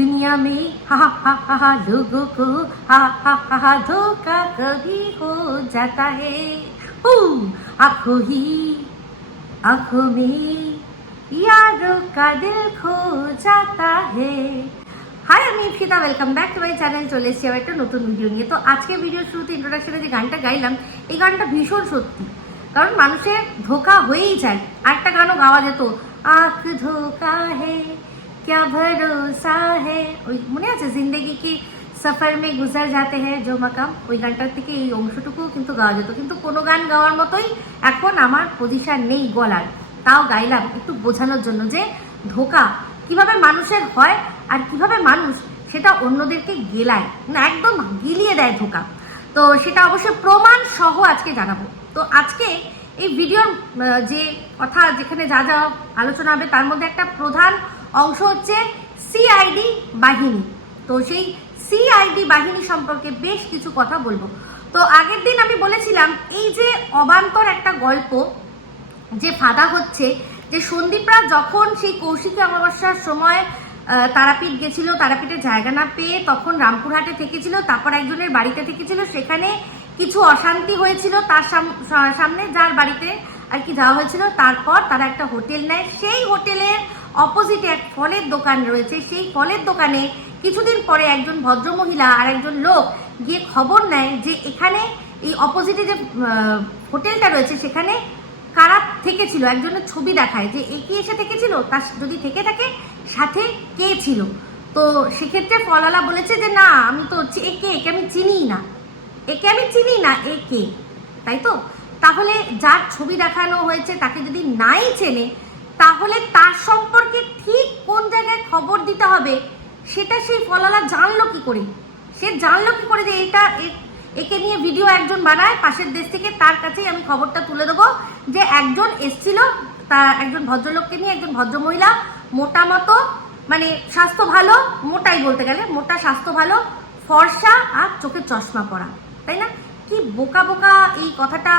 दुनिया में हा लोगों को हा धोखा कभी हो जाता है आंखों में यारों का दिल खो जाता है। হাই, আমি Ipsita, welcome back to my channel. চলে এসেছি আবার একটা নতুন ভিডিও নিয়ে। তো আজকে ভিডিওর শুরুতে ইন্ট্রোডাকশনে যে গানটা গাইলাম, এই গানটা ভীষণ সত্যি, কারণ মানুষের ধোকা হয়েই যায়। আরেকটা গানও গাওয়া যেত, আখ ধোকা হে क्या भरोसा है, ওই মনে আছে, জিন্দেগি কি সফর মে গুজার যাতে হ্যাঁ জো মাকাম, ওই গানটার থেকে এই অংশটুকুও কিন্তু গাওয়া যেত। কিন্তু কোনো গান গাওয়ার মতোই এখন আমার পজিশন নেই গলার, তাও গাইলাম একটু বোঝানোর জন্য যে ধোকা কিভাবে মানুষের হয় আর কিভাবে মানুষ সেটা অন্যদেরকে গেলায়, না একদম গিলিয়ে দেয় ধোকা। তো সেটা অবশ্যই প্রমাণ সহ আজকে জানাবো। তো আজকে এই ভিডিওর যে কথা, যেখানে যা যা আলোচনা হবে তার মধ্যে একটা প্রধান অংশ হচ্ছে সিআইডি বাহিনী। তো সেই সিআইডি বাহিনী সম্পর্কে বেশ কিছু কথা বলবো। তো আগের দিন আমি বলেছিলাম এই যে অবান্তর একটা গল্প যে ফাঁদা হচ্ছে, যে সন্দীপরা যখন সেই কৌশিকী অমাবস্যার সময় তারাপীঠ গেছিল, তারাপীঠের জায়গা না পেয়ে তখন রামপুরহাটে থেকেছিল, তারপর একজনের বাড়িতে থেকেছিল, সেখানে কিছু অশান্তি হয়েছিল তার সামনে, যার বাড়িতে আর কি যাওয়া হয়েছিল। তারপর তারা একটা হোটেল নেয়, সেই হোটেলের অপোজিটে এক ফলের দোকান রয়েছে। সেই ফলের দোকানে কিছুদিন পরে একজন ভদ্রমহিলা আর একজন লোক গিয়ে খবর নেয় যে এখানে এই অপোজিটে যে হোটেলটা রয়েছে সেখানে কারা থেকেছিল, একজনের ছবি দেখায় যে একে এসে থেকেছিল, তার যদি থেকে থাকে সাথে কে ছিল। তো সেক্ষেত্রে ফলওয়ালা বলেছে যে না, আমি তো একে আমি চিনিই না, একে আমি চিনি না, একে, তাই তো? তাহলে যার ছবি দেখানো হয়েছে তাকে যদি নাই চেনে, তাহলে তার সম্পর্কে ঠিক কোন জায়গায় খবর দিতে হবে সেটা সেই ফলওয়ালা জানলো কি করে? সে জানলো কি করে যে এটা একে নিয়ে ভিডিও একজন বানায় পাশের দেশ থেকে, তার কাছেই আমি খবরটা তুলে দেবো যে একজন এসছিল, তা একজন ভদ্রলোককে নিয়ে, একজন ভদ্রমহিলা, মোটা মতো, মানে স্বাস্থ্য ভালো, মোটাই বলতে গেলে মোটা, স্বাস্থ্য ভালো, ফর্সা আর চোখে চশমা পরা, তাই না? কি বোকা বোকা এই কথাটা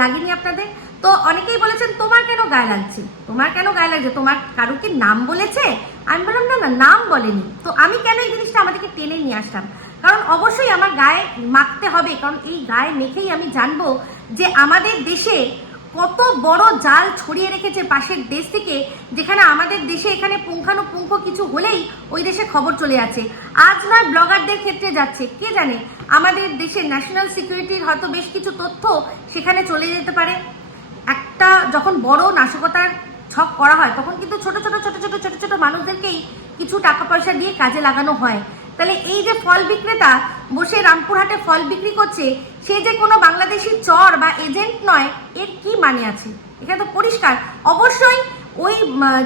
লাগেনি আপনাদের? তো অনেকেই বলেছেন তোমার কেন গায়ে লাগছে, তোমার কেন গায়ে লাগছে, তোমার কারো কি নাম বলেছে? আমি বললাম না, নাম বলেনি। তো আমি কেন এই জিনিসটা আমাদেরকে টেনে নিয়ে আসলাম? কারণ অবশ্যই আমার গায়ে মাখতে হবে, কারণ এই গায়ে মেখেই আমি জানবো যে আমাদের দেশে কত বড় জাল ছড়িয়ে রেখেছে পাশের দেশ থেকে, যেখানে আমাদের দেশে এখানে পুঙ্খানুপুঙ্খ কিছু হলেই ওই দেশে খবর চলে যাচ্ছে। আজ নয় ব্লগারদের ক্ষেত্রে যাচ্ছে, কে জানে আমাদের দেশের ন্যাশনাল সিকিউরিটির হয়তো বেশ কিছু তথ্য সেখানে চলে যেতে পারে। একটা যখন বড় নাশকতার ছক করা হয় তখন কিন্তু ছোট ছোট মানুষদেরকেই কিছু টাকা পয়সা দিয়ে কাজে লাগানো হয়। তাহলে এই যে ফল বিক্রেতা বসে রামপুরহাটে ফল বিক্রি করছে, সে যে কোনো বাংলাদেশি চর বা এজেন্ট নয়, এর কি মানে আছে? এখানে তো পরিষ্কার। অবশ্যই ওই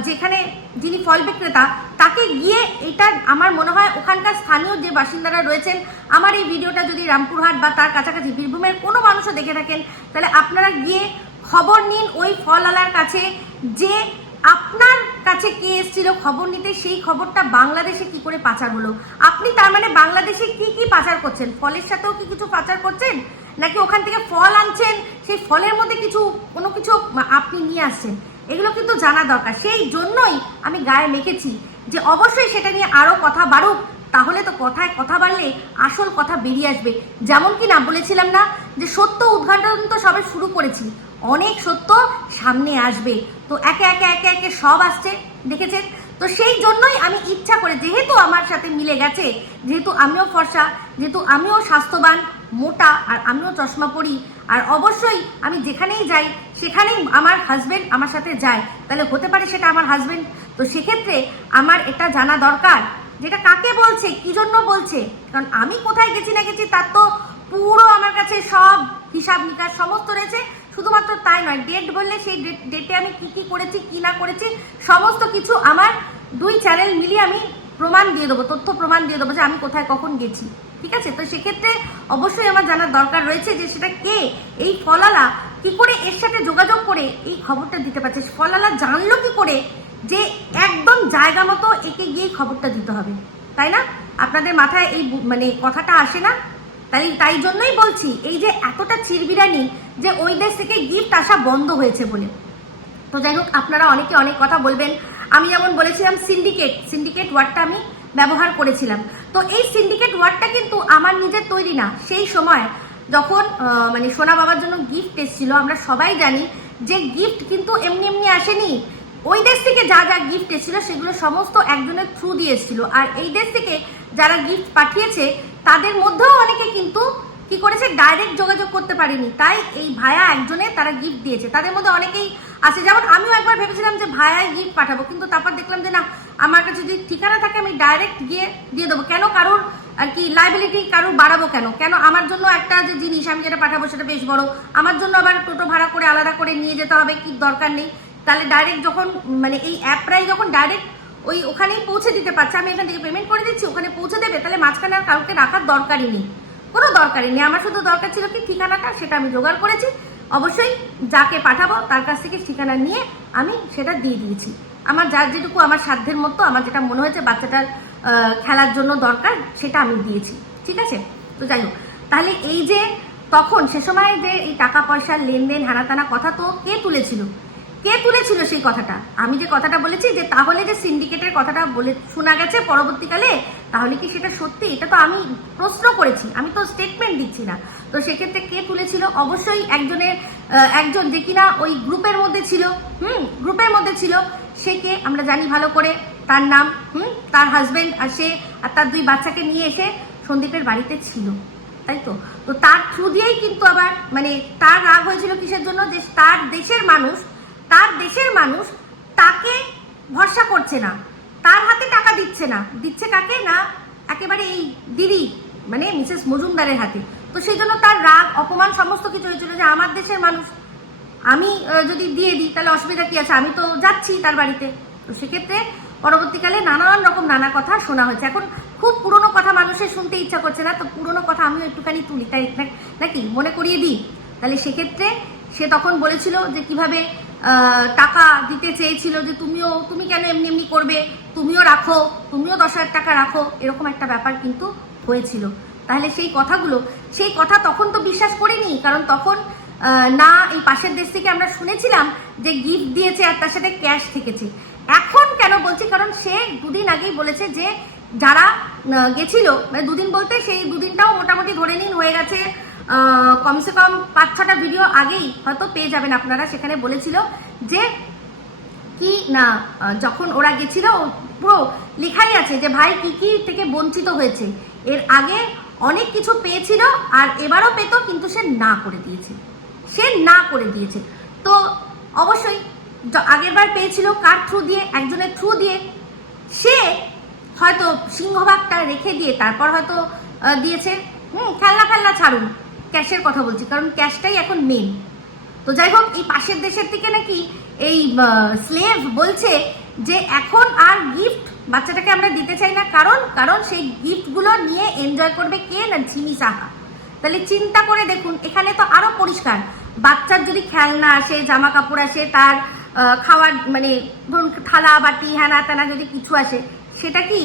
যেখানে যিনি ফল বিক্রেতা তাকে গিয়ে, এটা আমার মনে হয় ওখানকার স্থানীয় যে বাসিন্দারা রয়েছেন, আমার এই ভিডিওটা যদি রামপুরহাট বা তার কাছাকাছি বীরভূমের কোনো মানুষও দেখে থাকেন, তাহলে আপনারা গিয়ে খবর নিন ওই ফলওয়ালার কাছে যে আপনার কাছে কে এসেছিল খবর নিতে, সেই খবরটা বাংলাদেশে কি করে পাচার হলো। আপনি তার মানে বাংলাদেশে কি পাচার করছেন? ফলের সাথেও কি কিছু পাচার করছেন, নাকি ওখান থেকে ফল আনছেন, সেই ফলের মধ্যে কোনো কিছু আপনি নিয়ে আসছেন? এগুলো কিন্তু জানা দরকার। সেই জন্যই আমি গায়ে মেখেছি যে অবশ্যই সেটা নিয়ে আরও কথা বাড়ুক, তাহলে তো কথায় কথা বাড়লে আসল কথা বেরিয়ে আসবে। যেমন কি না বলেছিলাম না যে সত্য উদ্ঘাটন তো সবে শুরু করেছি, অনেক সত্য সামনে আসবে। তো একে একে সব আসছে, দেখেছেন? তো সেই জন্যই আমি ইচ্ছা করে, যেহেতু আমার সাথে মিলে গেছে, যেহেতু আমিও ফর্সা, যেহেতু আমিও স্বাস্থ্যবান, মোটা, আর আমিও চশমা পরি, আর অবশ্যই আমি যেখানেই যাই সেখানেই আমার হাজবেন্ড আমার সাথে যায়, তাহলে হতে পারে সেটা আমার হাজবেন্ড। তো সেক্ষেত্রে আমার এটা জানা দরকার যেটা কাকে বলছে, কি জন্য বলছে। কারণ আমি কোথায় গেছি না গেছি তার তো পুরো আমার কাছে সব হিসাব নিকাশ সমস্ত রয়েছে। শুধুমাত্র তাই নয়, ডেট বললে সেই ডেটে আমি কি করেছি কি না করেছি সমস্ত কিছু আমার দুই চ্যানেল মিলিয়ে আমি প্রমাণ দিয়ে দেবো, তথ্য প্রমাণ দিয়ে দেবো যে আমি কোথায় কখন গেছি, ঠিক আছে? তো সেক্ষেত্রে অবশ্যই আমার জানার দরকার রয়েছে যে সেটা কে, এই ফলওয়ালা কি করে এর সাথে যোগাযোগ করে এই খবরটা দিতে পারছে। ফলওয়ালা জানলো কি করে যে একদম জায়গা মতো একে গিয়ে খবরটা দিতে হবে, তাই না? আপনাদের মাথায় এই মানে কথাটা আসে না? তাই জন্যই বলছি এই যে এতটা চিরবিরানি যে ওই দেশ থেকে গিফট আসা বন্ধ হয়েছে বলে। তো যাই হোক, আপনারা অনেকে অনেক কথা বলবেন। আমি যেমন বলেছিলাম সিন্ডিকেট ওয়ার্ডটা আমি ব্যবহার করেছিলাম। তো এই সিন্ডিকেট ওয়ার্ডটা কিন্তু আমার নিজের তৈরি না। সেই সময় যখন মানে সোনা বাবার জন্য গিফট এসেছিল, আমরা সবাই জানি যে গিফট কিন্তু এমনি এমনি আসেনি। ওই দেশ থেকে যা যা গিফট এসেছিল সেগুলো সমস্ত একজনের থ্রু দিয়ে এসেছিল। আর এই দেশ থেকে যারা গিফট পাঠিয়েছে তাদের মধ্যেও অনেকে কিন্তু কি করেছে, ডাইরেক্ট যোগাযোগ করতে পারেনি। তাই এই ভায়া একজনে তারা গিফট দিয়েছে। তাদের মধ্যে অনেকেই আছে, যেমন আমিও একবার ভেবেছিলাম যে ভায়ায় গিফট পাঠাবো, কিন্তু তারপর দেখলাম যে না, আমার কাছে যদি ঠিকানা থাকে আমি ডাইরেক্ট গিয়ে দিয়ে দেবো। কেন কারোর আর কি লাইবিলিটি কারোর বাড়াবো কেন? কেন আমার জন্য একটা যে জিনিস আমি যেটা পাঠাবো সেটা বেশ বড়, আমার জন্য আবার টোটো ভাড়া করে আলাদা করে নিয়ে যেতে হবে, কি দরকার নেই। তাহলে ডাইরেক্ট যখন মানে এই অ্যাপরাই যখন ডাইরেক্ট ওখানেই পৌঁছে দিতে পারছে, আমি এখান থেকে পেমেন্ট করে দিচ্ছি, ওখানে পৌঁছে দেবে, তাহলে মাঝখানে আর কাউকে রাখার দরকারই নেই, কোনো দরকারই নেই। আমার শুধু দরকার ছিল কি ঠিকানাটা, সেটা আমি জোগাড় করেছি। অবশ্যই যাকে পাঠাবো তার কাছ থেকে ঠিকানা নিয়ে আমি সেটা দিয়ে দিয়েছি। আমার যার যেটুকু আমার সাধ্যের মতো, আমার যেটা মনে হয়েছে বাচ্চাটার খেলার জন্য দরকার, সেটা আমি দিয়েছি। ঠিক আছে, তো যাই হোক, তাহলে এই যে তখন সে সময় যে এই টাকা পয়সার লেনদেন হানাতানা কথা তো কে তুলেছিল সেই কথাটা? আমি যে কথাটা বলেছি যে তাহলে যে সিন্ডিকেটের কথাটা বলে শোনা গেছে পরবর্তীকালে, তাহলে কি সেটা সত্যি? এটা তো আমি প্রশ্ন করেছি, আমি তো স্টেটমেন্ট দিচ্ছি না। তো সেক্ষেত্রে কে তুলেছিল? অবশ্যই একজন যে কিনা ওই গ্রুপের মধ্যে ছিল, গ্রুপের মধ্যে ছিল। সে কে আমরা জানি ভালো করে, তার নাম, তার হাজবেন্ড, আর সে আর তার 2 বাচ্চাকে নিয়ে এসে সন্দীপের বাড়িতে ছিল, তাই তো। তো তার থ্রু দিয়েই কিন্তু আবার মানে তার রাগ হয়েছিল কিসের জন্য? যে তার দেশের মানুষ তাকে ভরসা করছে না, তার হাতে টাকা দিচ্ছে না, দিচ্ছে কাকে না, একেবারে এই দিদি মানে মিসেস মজুমদারের হাতে। তো সেই জন্য তার রাগ অপমান সমস্ত কিছু হয়েছিল যে আমার দেশের মানুষ, আমি যদি দিয়ে দিই তাহলে অসুবিধা কি আছে, আমি তো যাচ্ছি তার বাড়িতে। তো সেক্ষেত্রে পরবর্তীকালে নানান রকম নানা কথা শোনা হয়েছে। এখন খুব পুরনো কথা মানুষের শুনতে ইচ্ছা করছে না, তো পুরনো কথা আমিও একটুখানি তুলি, তাই নাকি মনে করিয়ে দিই। তাহলে সেক্ষেত্রে সে তখন বলেছিল যে কিভাবে টাকা দিতে চেয়েছিল, যে তুমি কেন এমনি এমনি করবে, তুমিও রাখো, তুমিও 10,000 টাকা রাখো, এরকম একটা ব্যাপার কিন্তু হয়েছিল। তাহলে সেই কথা তখন তো বিশ্বাস করিনি, কারণ তখন না এই পাশের দেশ থেকে আমরা শুনেছিলাম যে গিফট দিয়েছে আর তার সাথে ক্যাশ থেকেছে। এখন কেন বলছি, কারণ সে 2 দিন আগেই বলেছে যে যারা গেছিল, মানে 2 দিন বলতে সেই 2 দিনটাও মোটামুটি ধরে নিন হয়ে গেছে, কমসে কম 5-6টা ভিডিও আগেই হয়তো পেয়ে যাবেন আপনারা। সেখানে বলেছিল যে কি না, যখন ওরা গেছিল পুরো লেখাই আছে যে ভাই কি কি থেকে বঞ্চিত হয়েছে, এর আগে অনেক কিছু পেয়েছিল আর এবারও পেত, কিন্তু সে না করে দিয়েছে। তো অবশ্যই আগেরবার পেয়েছিল কার থ্রু দিয়ে? একজনের থ্রু দিয়ে। সে হয়তো সিংহভাগটা রেখে দিয়ে তারপর হয়তো দিয়েছে। খেলনা ছাড়ুন, ক্যাশের কথা বলছি, কারণ ক্যাশটাই এখন মেন। তো যাই হোক, এই পাশের দেশের থেকে নাকি এই স্লেভ বলছে যে এখন আর গিফট বাচ্চাটাকে আমরা দিতে চাই না, কারণ সেই গিফটগুলো নিয়ে এনজয় করবে কে না, ঝিমি সাহা। তাহলে চিন্তা করে দেখুন, এখানে তো আরো পরিষ্কার, বাচ্চার যদি খেলনা আসে, জামা কাপড় আসে, তার খাওয়ার মানে ধরুন থালা বাটি হ্যানা ত্যানা যদি কিছু আসে, সেটা কি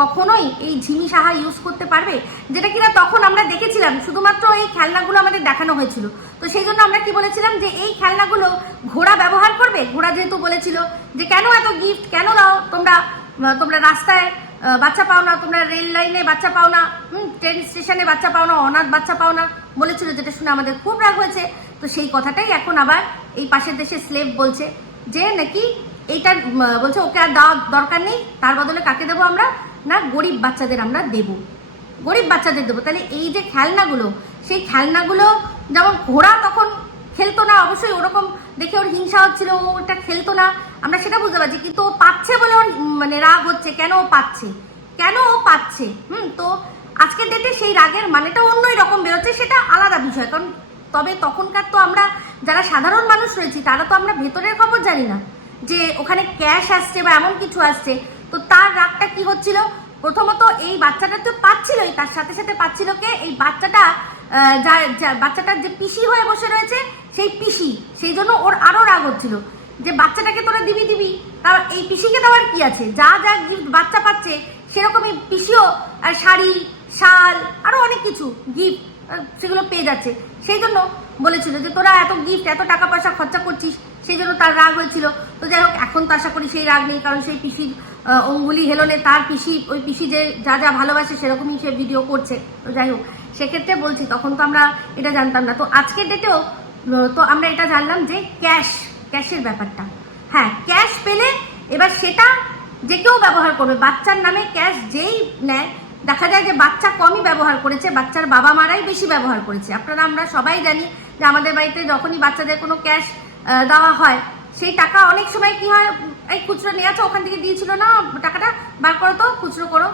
কখনোই এই ঝিমি সাহা ইউজ করতে পারবে? যেটা কিনা তখন আমরা দেখেছিলাম, শুধুমাত্র এই খেলনাগুলো আমাদের দেখানো হয়েছিল। তো সেই জন্য আমরা কি বলেছিলাম যে এই খেলনাগুলো ঘোড়া ব্যবহার করবে। ঘোড়া যেহেতু বলেছিল যে কেন এত গিফট কেন দাও তোমরা রাস্তায় বাচ্চা পাও না, তোমরা রেল লাইনে বাচ্চা পাও না, ট্রেন স্টেশনে বাচ্চা পাও না, অনাথ বাচ্চা পাও না বলেছিল, যেটা শুনে আমাদের খুব রাগ হয়েছে। তো সেই কথাটাই এখন আবার এই পাশের দেশের স্লেভ বলছে যে নাকি এইটা বলছে ওকে আর দেওয়ার দরকার নেই, তার বদলে কাকে দেবো আমরা না, গরিব বাচ্চাদের আমরা দেবো, গরিব বাচ্চাদের দেবো। তাহলে এই যে খেলনাগুলো, সেই খেলনাগুলো যেমন ঘোড়া তখন খেলতো না, অবশ্যই ওরকম দেখে ওর হিংসা হচ্ছিল, ও ওটা খেলতো না, আমরা সেটা বুঝতে পারছি, কিন্তু ও পাচ্ছে বলে ওর মানে রাগ হচ্ছে। কেন ও পাচ্ছে? তো আজকের ডেটে সেই রাগের মানেটা অন্যই রকম বেরোচ্ছে, সেটা আলাদা বিষয়। কারণ তবে তখনকার তো আমরা যারা সাধারণ মানুষ রয়েছি তারা তো আমরা ভেতরের খবর জানি না যে ওখানে ক্যাশ আসছে বা এমন কিছু আসছে। তো তার রাগটা কি হচ্ছিল? প্রথমত এই বাচ্চাটা তো পাচ্ছিলই, তার সাথে সাথে পাচ্ছিল কে? এই বাচ্চাটার যে পিসি হয়ে বসে রয়েছে সেই পিসি। সেই জন্য ওর আরো রাগ হচ্ছিল যে বাচ্চাটাকে তোরা দিবি, তার এই পিসিকে দেওয়ার কি আছে? যা গিফট বাচ্চা পাচ্ছে সেরকমই পিসিও শাড়ি, শাল, আরো অনেক কিছু গিফট সেগুলো পেয়ে যাচ্ছে। সেই জন্য বলেছিল যে তোরা এত গিফট এত টাকা পয়সা খরচা করছিস, সেই জন্য তার রাগ হয়েছিল। তো যাই হোক, এখন তো আশা করি সেই রাগ নেই, কারণ সেই পিসির অঙ্গুলি হেলনে তার পিসি, ওই পিসি যে যা যা ভালোবাসে সেরকমই সে ভিডিও করছে। তো যাই হোক, সেক্ষেত্রে বলছি তখন তো আমরা এটা জানতাম না। তো আজকের ডেটেও তো আমরা এটা জানলাম যে ক্যাশের ব্যাপারটা। হ্যাঁ, ক্যাশ পেলে এবার সেটা যে কেউ ব্যবহার করবে। বাচ্চার নামে ক্যাশ যেই নেয়, দেখা যায় যে বাচ্চা কমই ব্যবহার করেছে, বাচ্চার বাবা মারাই বেশি ব্যবহার করেছে। আপনারা আমরা সবাই জানি যে আমাদের বাড়িতে যখনই বাচ্চাদের কোনো ক্যাশ দেওয়া হয়, সেই টাকা অনেক সময় কি হয়, এই খুচরো নিয়ে আছে, ওখান থেকে দিয়েছিল না, টাকাটা বার করো তো, খুচরো করো,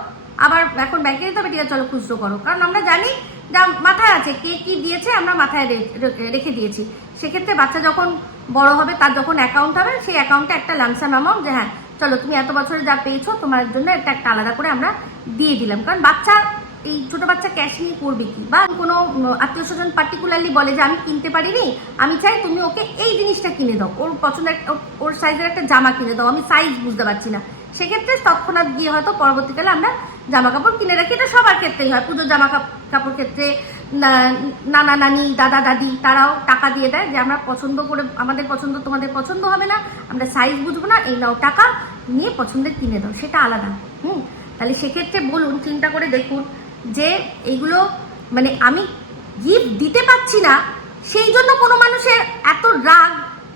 আবার এখন ব্যাংকে দিতে হবে, ঠিক আছে চলো খুচরো করো। কারণ আমরা জানি যা মাথায় আছে কে কি দিয়েছে, আমরা মাথায় রেখে দিয়েছি। সেক্ষেত্রে বাচ্চা যখন বড় হবে, তার যখন অ্যাকাউন্ট হবে, সেই অ্যাকাউন্টে একটা লামসাম অ্যামাউন্ট, যে হ্যাঁ চলো তুমি এত বছরে যা পেয়েছো তোমার জন্য একটা আলাদা করে আমরা দিয়ে দিলাম। কারণ বাচ্চা, এই ছোট বাচ্চা ক্যাশ নিয়ে করবে কি, বা কোনো আত্মীয় স্বজন পার্টিকুলারলি বলে যে আমি কিনতে পারিনি, আমি চাই তুমি ওকে এই জিনিসটা কিনে দাও, ওর পছন্দের ওর সাইজের একটা জামা কিনে দাও, আমি সাইজ বুঝতে পারছি না, সেক্ষেত্রে তৎক্ষণাৎ গিয়ে হয়তো পরবর্তীকালে আমরা জামা কাপড় কিনে রাখি। এটা সবার ক্ষেত্রেই হয়, পুজোর জামা কাপড় ক্ষেত্রে নানা নানি দাদা দাদি তারাও টাকা দিয়ে দেয় যে আমরা পছন্দ করে, আমাদের পছন্দ তোমাদের পছন্দ হবে না, আমরা সাইজ বুঝবো না, এই নাও টাকা, নিয়ে পছন্দের কিনে দাও, সেটা আলাদা। তাহলে সেক্ষেত্রে বলুন, চিন্তা করে দেখুন যে এইগুলো মানে আমি গিফট দিতে পারছি না সেই জন্য কোনো মানুষের এত রাগ,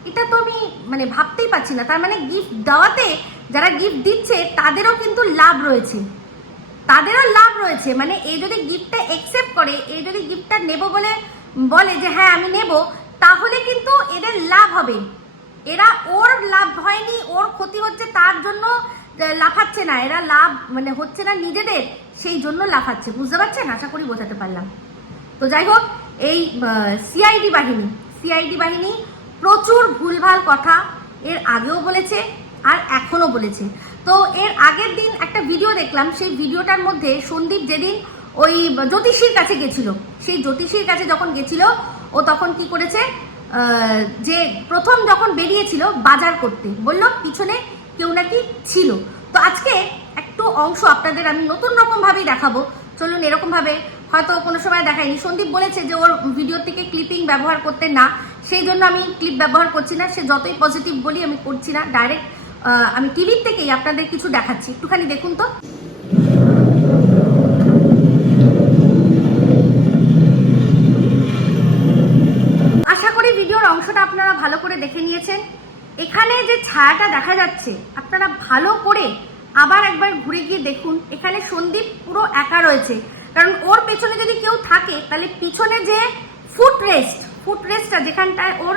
এটা তো আমি মানে ভাবতেই পারছি না। তার মানে গিফট দেওয়াতে যারা গিফট দিচ্ছে তাদেরও কিন্তু লাভ রয়েছে, মানে এই যদি গিফটটা অ্যাকসেপ্ট করে, এই যদি গিফটটা নেব বলে যে হ্যাঁ আমি নেব, তাহলে কিন্তু এদের লাভ হবে। এরা ওর লাভ হয়নি, ওর ক্ষতি হচ্ছে তার জন্য লাফাচ্ছে না, এরা লাভ মানে হচ্ছে না নিজেদের, সেই জন্য লাফাচ্ছে। বুঝতে পারছেন? আশা করি বোঝাতে পারলাম। তো যাই হোক, এই সিআইডি বাহিনী প্রচুর ভুলভাল কথা এর আগেও বলেছে আর এখনো বলেছে। তো এর আগের দিন একটা ভিডিও দেখলাম, সেই ভিডিওটার মধ্যে সন্দীপ যেদিন ওই জ্যোতিষীর কাছে গেছিল, সেই জ্যোতিষীর কাছে যখন গেছিল, ও তখন কি করেছে, যে প্রথম যখন বেরিয়েছিল বাজার করতে, বললো পিছনে কেউ নাকি ছিল। তো আজকে একটু অংশ আপনাদের আমি নতুন রকম ভাবেই দেখাবো। চলুন, এরকম ভাবে হয়তো কোনো সময় দেখায়নি। সন্দীপ বলেছে যে ওর ভিডিও থেকে ক্লিপিং ব্যবহার করতে না, সেই জন্য আমি ক্লিপ ব্যবহার করছি না। সে যতই পজিটিভ বলি আমি করছি না, ডাইরেক্ট আমি টিভির থেকেই আপনাদের কিছু দেখাচ্ছি, একটুখানি দেখুন তো। আশা করি ভিডিওর অংশটা আপনারা ভালো করে দেখে নিয়েছেন। এখানে যে ছায়াটা দেখা যাচ্ছে, আপনারা ভালো করে আবার একবার ঘুরে গিয়ে দেখুন, এখানে সন্দীপ পুরো একা রয়েছে। কারণ ওর পেছনে যদি কেউ থাকে, তাহলে পিছনে যে ফুটরেস্টটা যেখানটায় ওর,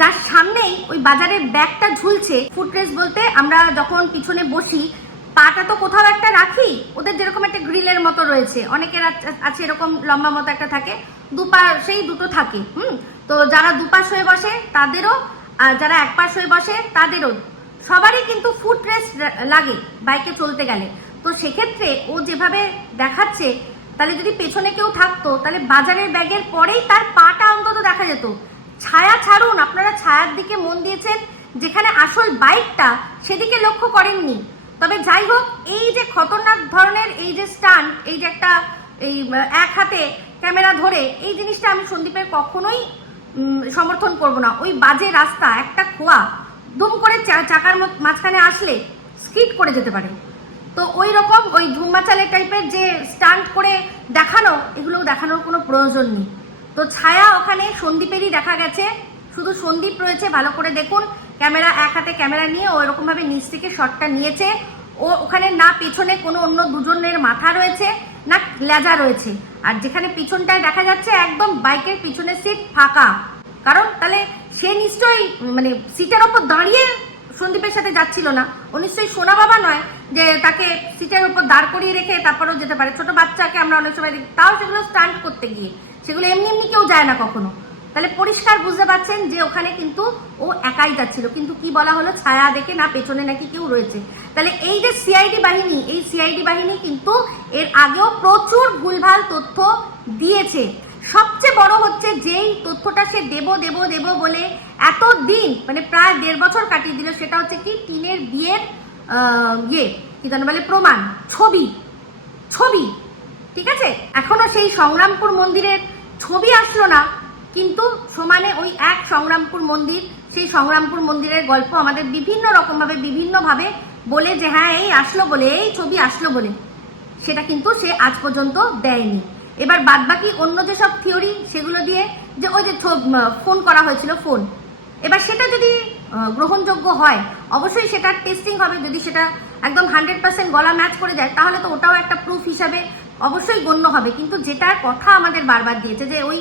যার সামনেই ওই বাজারের ব্যাগটা ঝুলছে, ফুটরেস্ট বলতে আমরা যখন পিছনে বসি পাটা তো কোথাও একটা রাখি, ওদের যেরকম একটা গ্রিলের মতো রয়েছে, অনেকের আছে এরকম লম্বা মতো একটা থাকে, দুপা সেই দুটো থাকে। তো যারা দুপাশ হয়ে বসে তাদেরও, আর যারা এক পাশ হয়ে বসে তাদেরও, সবারই কিন্তু ফুটরেস্ট লাগে বাইকে চলতে গেলে। তো সেক্ষেত্রে ও যেভাবে দেখাচ্ছে, তাহলে যদি পেছনে কেউ থাকতো, তাহলে বাজারের ব্যাগের পরেই তার পাটা অন্তত দেখা যেত। ছায়া ছাড়ুন, আপনারা ছায়ার দিকে মন দিয়েছেন, যেখানে আসল বাইকটা সেদিকে লক্ষ্য করেননি। তবে যাই হোক, এই যে খতরনাক ধরনের এই যে স্টান্ট, এই যে একটা এই এক হাতে ক্যামেরা ধরে, এই জিনিসটা আমি সন্দীপের কখনোই সমর্থন করব না। ওই বাজে রাস্তা, একটা খোয়া দুম করে চাকার মাঝখানে আসলে স্কিড করে যেতে পারে। তো ওই রকম ওই ধুম্বাচালের টাইপের যে স্টান্ট করে দেখানো, এগুলো দেখানোর কোনো প্রয়োজন নেই। তো ছায়া ওখানে সন্দীপেরই দেখা গেছে, শুধু সন্দীপ রয়েছে। ভালো করে দেখুন, ক্যামেরা এক হাতে ক্যামেরা নিয়ে ও এরকমভাবে নিচ থেকে শটটা নিয়েছে। ও ওখানে না পেছনে কোনো অন্য দুজনের মাথা রয়েছে, না লেজা রয়েছে। আর যেখানে পিছনটায় দেখা যাচ্ছে একদম বাইকের পিছনের সিট ফাঁকা, কারণ তাহলে সে নিশ্চয়ই মানে সিটের ওপর দাঁড়িয়ে সন্দীপের সাথে যাচ্ছিল না। ও নিশ্চয়ই সোনা বাবা নয় যে তাকে সিটের উপর দাঁড় করিয়ে রেখে তারপরেও যেতে পারে। ছোট বাচ্চাকে আমরা অনেক সময় দেখি, তাও সেগুলো স্টান্ট করতে গিয়ে, সেগুলো এমনি এমনি কেউ যায় না কখনো। তাহলে পরিষ্কার বুঝতে পারছেন যে ওখানে কিন্তু ও একাই যাচ্ছিল। কিন্তু কি বলা হলো, ছায়া দেখে না পেছনে নাকি কেউ রয়েছে। তাহলে এই যে সিআইডি বাহিনী, এই সিআইডি বাহিনী কিন্তু এর আগেও প্রচুর ভুলভাল তথ্য দিয়েছে। সবচেয়ে বড় হচ্ছে যেই তথ্যটা সে দেব বলে এত দিন মানে প্রায় 1.5 বছর কাটিয়ে দিল, সেটা হচ্ছে কি টিনের বিয়ের কি জানো বলে প্রমাণ, ছবি। ঠিক আছে, এখনো সেই সংগ্রামপুর মন্দিরের ছবি আসলো না, কিন্তু সমানে ওই এক সংগ্রামপুর মন্দির, সেই সংগ্রামপুর মন্দিরের গল্প আমাদের বিভিন্ন রকমভাবে বিভিন্নভাবে বলে যে হ্যাঁ এই আসলো বলে, এই ছবি আসলো বলে, সেটা কিন্তু সে আজ পর্যন্ত দেয়নি। এবার বাদবাকি অন্য যেসব থিওরি সেগুলো দিয়ে, যে ওই যে ফোন করা হয়েছিল ফোন, এবার সেটা যদি গ্রহণযোগ্য হয় অবশ্যই সেটা টেস্টিং হবে। যদি সেটা একদম 100% গলা ম্যাচ করে যায় তাহলে তো ওটাও একটা প্রুফ হিসাবে অবশ্যই গণ্য হবে। কিন্তু যেটার কথা আমাদের বারবার দিয়েছে যে ওই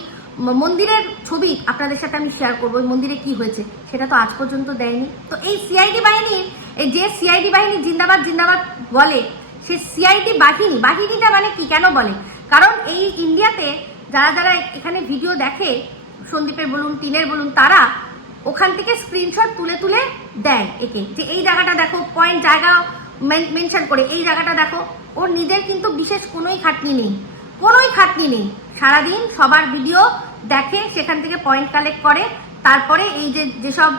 মন্দিরের ছবি আপনাদের সাথে আমি শেয়ার করবো, ওই মন্দিরে কি হয়েছে সেটা তো আজ পর্যন্ত দেয়নি। তো এই সিআইডি বাহিনীর, এই যে সিআইডি বাহিনী জিন্দাবাদ জিন্দাবাদ বলে, সে সিআইডি বাহিনীটা মানে কি, কেন বলে? কারণ এই ইন্ডিয়াতে যারা যারা এখানে ভিডিও দেখে, সন্দীপের বলুন টিনের বলুন, তারা ওখান থেকে স্ক্রিনশট তুলে তুলে দেয় একে, যে এই জায়গাটা দেখো, পয়েন্ট জায়গা মেনশন করে এই জায়গাটা দেখো। ওর নিজের কিন্তু বিশেষ কোনোই খাটনি নেই, সারাদিন সবার ভিডিও দেখে, সেখান থেকে পয়েন্ট কালেক্ট করে, তারপরে এই যেসব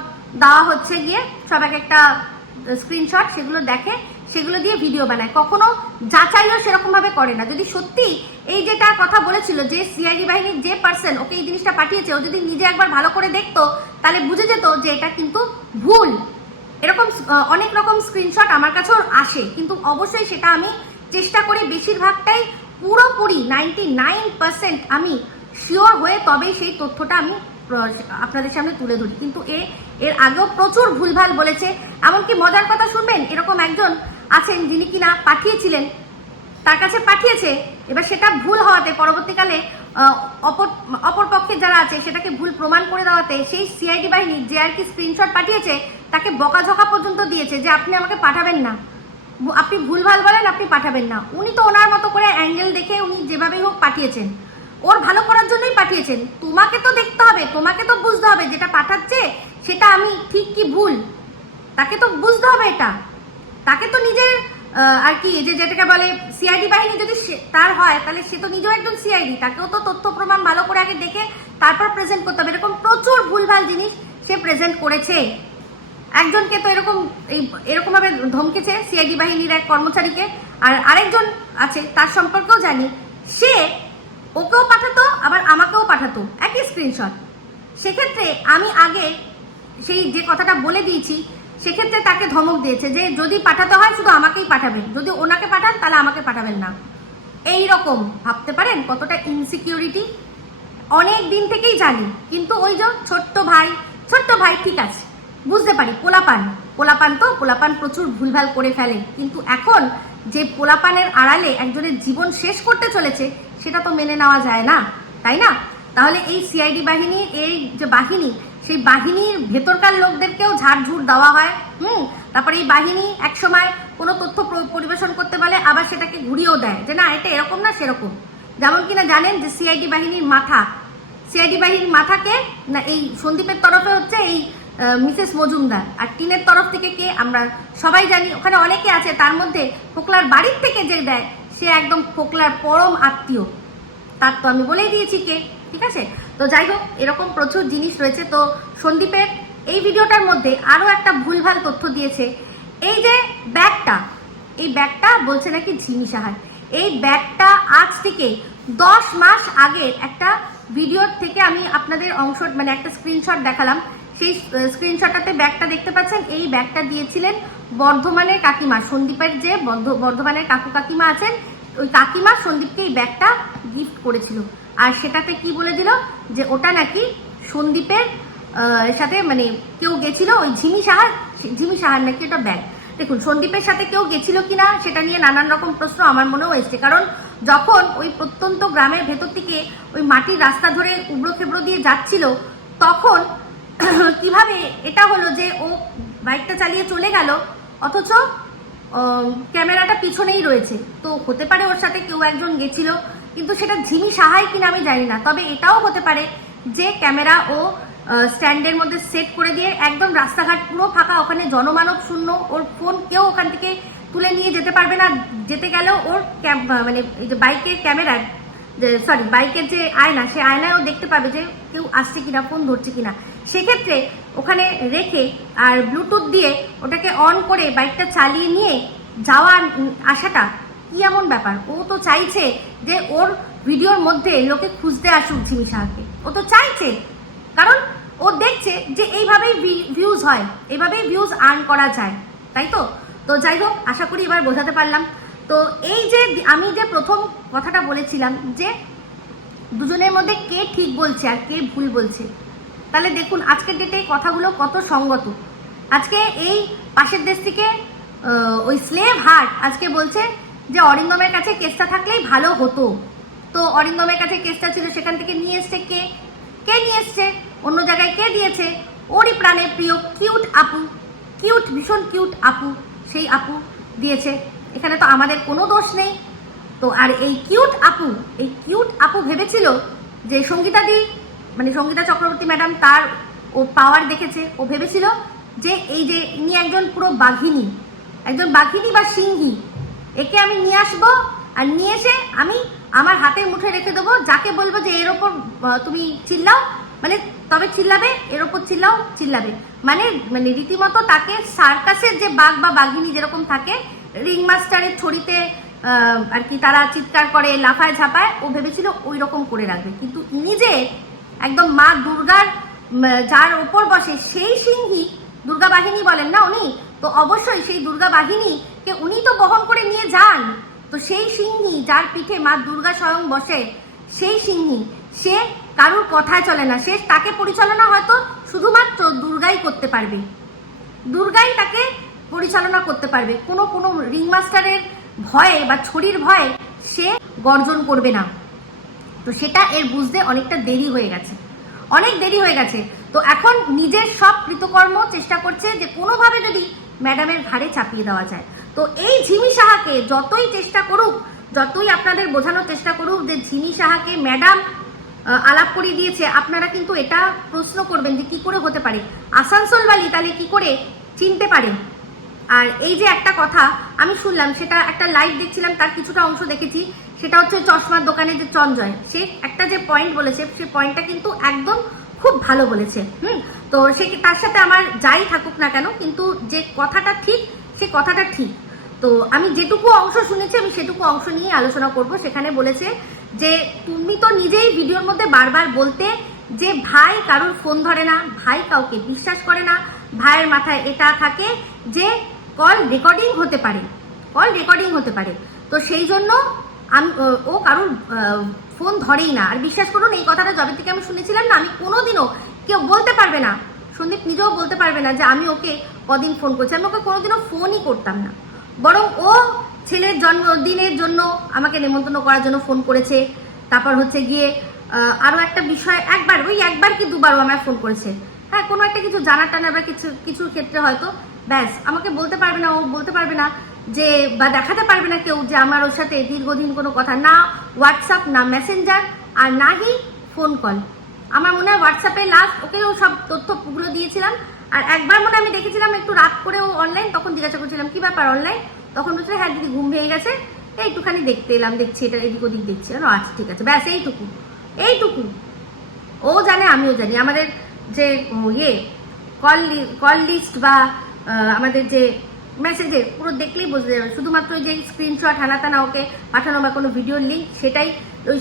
দেওয়া হচ্ছে গিয়ে সব এক একটা স্ক্রিনশট সেগুলো দেখে, সেগুলো দিয়ে ভিডিও বানায়। কখনো যাচাইও সেরকম ভাবে করে না। যদি সত্যি এই যেটা কথা বলেছিল যে সিআইডি বাহিনীর যে পার্সন ওকে এই জিনিসটা পাঠিয়েছে, ও যদি নিজে একবার ভালো করে দেখতো তাহলে বুঝে যেত যে এটা কিন্তু ভুল। এরকম অনেক রকম স্ক্রিনশট আমার কাছেও আসে, কিন্তু অবশ্যই সেটা আমি চেষ্টা করি বেশিরভাগটাই পুরোপুরি 99% আমি শিওর হয়ে তবেই সেই তথ্যটা আমি আপনাদের সামনে তুলে ধরি। কিন্তু এর আগেও প্রচুর ভুলভাল বলেছে। এমনকি মজার কথা শুনবেন, এরকম একজন আছেন যিনি কিনা পাঠিয়েছিলেন, তার কাছে পাঠিয়েছে, এবার সেটা ভুল হওয়াতে পরবর্তীকালে অপর পক্ষে যারা আছে সেটাকে ভুল প্রমাণ করে দেওয়াতে সেই সিআইডি বাহিনী যে আর কি স্ক্রিনশট পাঠিয়েছে তাকে বকাঝকা পর্যন্ত দিয়েছে যে আপনি আমাকে পাঠাবেন না, আপনি ভুলভাল বলেন, আপনি পাঠাবেন না। উনি তো ওনার মতো করে অ্যাঙ্গেল দেখে উনি যেভাবেই হোক পাঠিয়েছেন, ওর ভালো করার জন্যই পাঠিয়েছেন। তোমাকে তো দেখতে হবে, তোমাকে তো বুঝতে হবে যেটা পাঠাচ্ছে সেটা আমি ঠিক কি ভুল, তাকে তো বুঝতে হবে। এটা তাকে তো নিজের আর কি যেটাকে বলে সিআইডি বাহিনী যদি তার হয় তাহলে সে তো নিজেও একজন সিআইডি, তাকেও তো তথ্য প্রমাণ ভালো করে আগে দেখে তারপর প্রেজেন্ট করতে হবে। এরকম প্রচুর ভুলভাল জিনিস সে প্রেজেন্ট করেছে। একজনকে তো এরকম ভাবে ধমকেছে সিআইডি বাহিনীর এক কর্মচারীকে, আর আরেকজন আছে তার সম্পর্কেও জানি, সে ওকেও পাঠাতো আবার আমাকেও পাঠাতো একই স্ক্রিনশট। সেক্ষেত্রে আমি আগে সেই যে কথাটা বলে দিয়েছি, সেক্ষেত্রে তাকে ধমক দিয়েছে যে যদি পাঠাতে হয় শুধু আমাকেই পাঠাবেন, যদি ওনাকে পাঠান তাহলে আমাকে পাঠাবেন না। এই রকম ভাবতে পারেন কতটা ইনসিকিউরিটি। অনেক দিন থেকেই জানি, কিন্তু ওই যে ছোট্ট ভাই ঠিক আছে বুঝতে পারি, পোলাপান প্রচুর ভুলভাল করে ফেলে, কিন্তু এখন যে পোলাপানের আড়ালে একজনের জীবন শেষ করতে চলেছে সেটা তো মেনে নেওয়া যায় না, তাই না? তাহলে এই সিআইডি বাহিনীর এই যে বাহিনী, সেই বাহিনীর ভেতরকার লোকদেরকেও ঝাড়ঝুড় দেওয়া হয়। তারপরে এই বাহিনী একসময় কোনো তথ্য পরিবেশন করতে বলে, আবার সেটাকে ঘুরিয়েও দেয় যে না এটা এরকম না সেরকম। যেমন কিনা জানেন যে সিআইডি বাহিনীর মাথাকে না এই সন্দীপের তরফে হচ্ছে এই মিসেস মজুমদার, আর টিনের তরফ থেকে কে আমরা সবাই জানি। ওখানে অনেকে আছে, তার মধ্যে ফোকলার বাড়ির থেকে যে দেয় সে একদম ফোকলার পরম আত্মীয়, তার তো আমি বলেই দিয়েছি কে, ঠিক আছে? তো যাই হোক, এরকম প্রচুর জিনিস রয়েছে। তো সন্দীপের এই ভিডিওটার মধ্যে আরও একটা ভুলভাল তথ্য দিয়েছে। এই যে ব্যাগটা বলছে নাকি ঝিমি সাহার, এই ব্যাগটা আজ থেকে 10 মাস আগের একটা ভিডিওর থেকে আমি আপনাদের মানে একটা স্ক্রিনশট দেখালাম। সেই স্ক্রিনশটটাতে ব্যাগটা দেখতে পাচ্ছেন, এই ব্যাগটা দিয়েছিলেন বর্ধমানের কাকিমা, সন্দীপের যে বর্ধমানের কাকিমা আছেন, ওই কাকিমা সন্দীপকে এই ব্যাগটা গিফট করেছিল। আর সেটাতে কি বলে দিল যে ওটা নাকি সন্দীপের সাথে মানে কেউ গেছিল, ওই ঝিমি সাহার নাকি ওটা ব্যাগ। দেখুন, সন্দীপের সাথে কেউ গেছিল কিনা সেটা নিয়ে নানান রকম প্রশ্ন আমার মনেও এসছে। কারণ যখন ওই প্রত্যন্ত গ্রামের ভেতর থেকে ওই মাটির রাস্তা ধরে উবড়ো খেবড়ো দিয়ে যাচ্ছিল, তখন কিভাবে এটা হলো যে ও বাইকটা চালিয়ে চলে গেল অথচ ক্যামেরাটা পিছনেই রয়েছে? তো হতে পারে ওর সাথে কেউ একজন গেছিল, কিন্তু সেটা ঝিমি সাহাই কিনা আমি জানি না। তবে এটাও হতে পারে যে ক্যামেরা ও স্ট্যান্ডের মধ্যে সেট করে দিয়ে একদম রাস্তাঘাট পুরো ফাঁকা, ওখানে জনমানব শূন্য, ওর ফোন কেউ ওখান থেকে তুলে নিয়ে যেতে পারবে না। যেতে গেলেও ওর মানে এই যে বাইকের ক্যামেরার বাইকের যে আয়না, সে আয়নায় ও দেখতে পাবে যে কেউ আসছে কিনা, ফোন ধরছে কিনা। সেক্ষেত্রে ওখানে রেখে আর ব্লুটুথ দিয়ে ওটাকে অন করে বাইকটা চালিয়ে নিয়ে যাওয়া আসাটা কি এমন ব্যাপার? ও তো চাইছে যে ওর ভিডিওর মধ্যে লোকে খুঁজতে আসুক ঝিমি সাহাকে, ও তো চাইছে, কারণ ও দেখছে যে এইভাবেই ভিউজ হয়, এইভাবেই ভিউজ আর্ন করা যায়, তাই তো? তো যাই হোক, আশা করি এবার বোঝাতে পারলাম। তো এই যে আমি যে প্রথম কথাটা বলেছিলাম যে দুজনের মধ্যে কে ঠিক বলছে আর কে ভুল বলছে, তাহলে দেখুন আজকের ডেটে এই কথাগুলো কত সঙ্গত। আজকে এই পাশের দেশ থেকে ওই স্লেভ হার্ট আজকে বলছে যে অরিন্দমের কাছে কেসটা থাকলেই ভালো হতো। তো অরিন্দমের কাছে কেসটা ছিল, সেখান থেকে নিয়ে এসছে কে? কে নিয়ে এসছে? অন্য জায়গায় কে দিয়েছে? ওরই প্রাণের প্রিয় কিউট আপু, কিউট, ভীষণ কিউট আপু, সেই আপু দিয়েছে। এখানে তো আমাদের কোনো দোষ নেই। তো আর এই কিউট আপু ভেবেছিল যে সঙ্গীতাদি, মানে সঙ্গীতা চক্রবর্তী ম্যাডাম, তার ও পাওয়ার দেখেছে, ও ভেবেছিল যে এই যে ইনি একজন পুরো বাঘিনী, একজন বাঘিনী বা সিংহী, একে আমি নিয়ে আসবো, আর নিয়ে এসে আমি আমার হাতের মুঠোয় রেখে দেবো, যাকে বলবো যে এর ওপর তুমি চিল্লাও, মানে তবে চিল্লাবে, এর ওপর চিল্লাবে, মানে মানে রীতিমতো তাকে সার্কাসের যে বাঘ বা বাঘিনী যেরকম থাকে রিং মাস্টারের ছড়িতে আর কি, তারা চিৎকার করে, লাফায় ঝাপায়, ও ভেবেছিল ওই রকম করে রাখবে। কিন্তু ইনি যে একদম মা দুর্গার যার ওপর বসে সেই সিংহী, দুর্গা বাহিনী বলেন না উনি, তো অবশ্যই সেই দুর্গা বাহিনীকে উনি তো বহন করে নিয়ে যান। তো সেই সিংহী যার পিঠে মা দুর্গা স্বয়ং বসে, সেই সিংহী, সে কারুর কথায় চলে না, সে তাকে পরিচালনা হয়তো শুধুমাত্র দুর্গাই করতে পারবে, দুর্গাই তাকে পরিচালনা করতে পারবে। কোনো রিং মাস্টারের ভয়ে বা ছড়ির ভয়ে সে গর্জন করবে না। তো সেটা এর বুঝতে অনেকটা দেরি হয়ে গেছে, অনেক দেরি হয়ে গেছে। তো এখন নিজের সব কৃতকর্ম চেষ্টা করছে যে কোনোভাবে যদি ম্যাডামের ঘাড়ে চাপিয়ে দেওয়া যায়। তো এই ঝিমি সাহাকে যতই চেষ্টা করুক, যতই আপনাদের বোঝানোর চেষ্টা করুক যে ঝিমি সাহাকে ম্যাডাম আলাপ করিয়ে দিয়েছে, আপনারা কিন্তু এটা প্রশ্ন করবেন যে কি করে হতে পারে, আসানসোলবালি তাহলে কি করে চিনতে পারে। আর এই যে একটা কথা আমি শুনলাম, সেটা একটা লাইভ দেখছিলাম, তার কিছুটা অংশ দেখেছি, সেটা হচ্ছে চশমার দোকানে যে চঞ্জয়, সে একটা যে পয়েন্ট বলেছে, সেই পয়েন্টটা কিন্তু একদম খুব ভালো বলেছে। তো সে তার সাথে আমার যাই থাকুক না কেন, কিন্তু যে কথাটা ঠিক, সে কথাটা ঠিক। তো আমি যেটুকু অংশ শুনেছি আমি সেটুকু অংশ নিয়ে আলোচনা করব। সেখানে বলেছে যে তুমি তো নিজেই ভিডিওর মধ্যে বারবার বলতে যে ভাই কারোর ফোন ধরে না, ভাই কাউকে বিশ্বাস করে না, ভাইয়ের মাথায় এটা থাকে যে কল রেকর্ডিং হতে পারে, তো সেই জন্য আমি ও কারোর ফোন ধরেই না। আর বিশ্বাস করুন, এই কথাটা যবে থেকে আমি শুনেছিলাম না, আমি কোনোদিনও, কেউ বলতে পারবে না, সন্দীপ নিজেও বলতে পারবে না যে আমি ওকে কদিন ফোন করছি, আমি ওকে কোনোদিনও ফোনই করতাম না। বরং ও ছেলের জন্মদিনের জন্য আমাকে নেমন্তন্ন করার জন্য ফোন করেছে। তারপর হচ্ছে গিয়ে আরও একটা বিষয়, একবার কি দুবারও আমায় ফোন করেছে। হ্যাঁ, কোনো একটা কিছু জানার টানা বা কিছু ক্ষেত্রে হয়তো, ব্যাস আমাকে বলতে পারবে না, ও বলতে পারবে না যে, বা দেখাতে পারবে না কেউ যে আমার ওর সাথে দীর্ঘদিন কোনো কথা, না হোয়াটসঅ্যাপ, না মেসেঞ্জার, আর না হি ফোন কল। আমার মনে হয় হোয়াটসঅ্যাপে লাস্ট ওকেও সব তথ্যগুলো দিয়েছিলাম। আর একবার মনে আমি দেখেছিলাম একটু রাত করে ও অনলাইন, তখন জিজ্ঞাসা করছিলাম কি ব্যাপার অনলাইন, তখন বলছিল হ্যাঁ দিদি ঘুম ভেঙে গেছে, একটুখানি দেখতে এলাম, দেখছি এটা এদিক ওদিক দেখছি। আচ্ছা ঠিক আছে, ব্যাস এইটুকু ও জানে, আমিও জানি। আমাদের যে কল লিস্ট বা আমাদের যে মেসেজে পুরো দেখলেই বোঝা যাবে, শুধুমাত্র যে স্ক্রিনশট হানাতানা ওকে পাঠানো বা কোনো ভিডিওর লিঙ্ক, সেটাই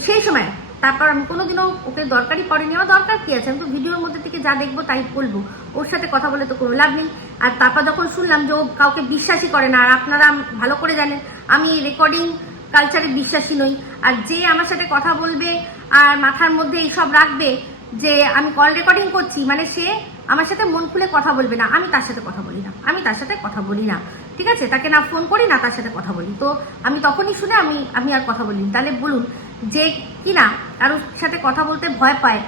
সেই সময়। তারপর আমি কোনোদিনও ওকে দরকারই পড়েনি, আমার দরকার কি আছে, আমি তো ভিডিওর মধ্যে থেকে যা দেখবো তাই বলবো, ওর সাথে কথা বলে তো কোনো লাভ নেই। আর তারপর যখন শুনলাম যে ও কাউকে বিশ্বাসই করে না, আর আপনারা ভালো করে জানেন আমি রেকর্ডিং কালচারে বিশ্বাসী নই, আর যে আমার সাথে কথা বলবে আর মাথার মধ্যে এইসব রাখবে যে আমি কল রেকর্ডিং করছি, মানে সে আমার সাথে মন খুলে কথা বলবে না, আমি তার সাথে কথা বলি না, ঠিক আছে, তাকে না ফোন করি না তার সাথে কথা বলি। তো আমি তখনই শুনে আমি আর কথা বলিনি। তাহলে বলুন, যে কিনা কারোর সাথে কথা বলতে ভয় পায়,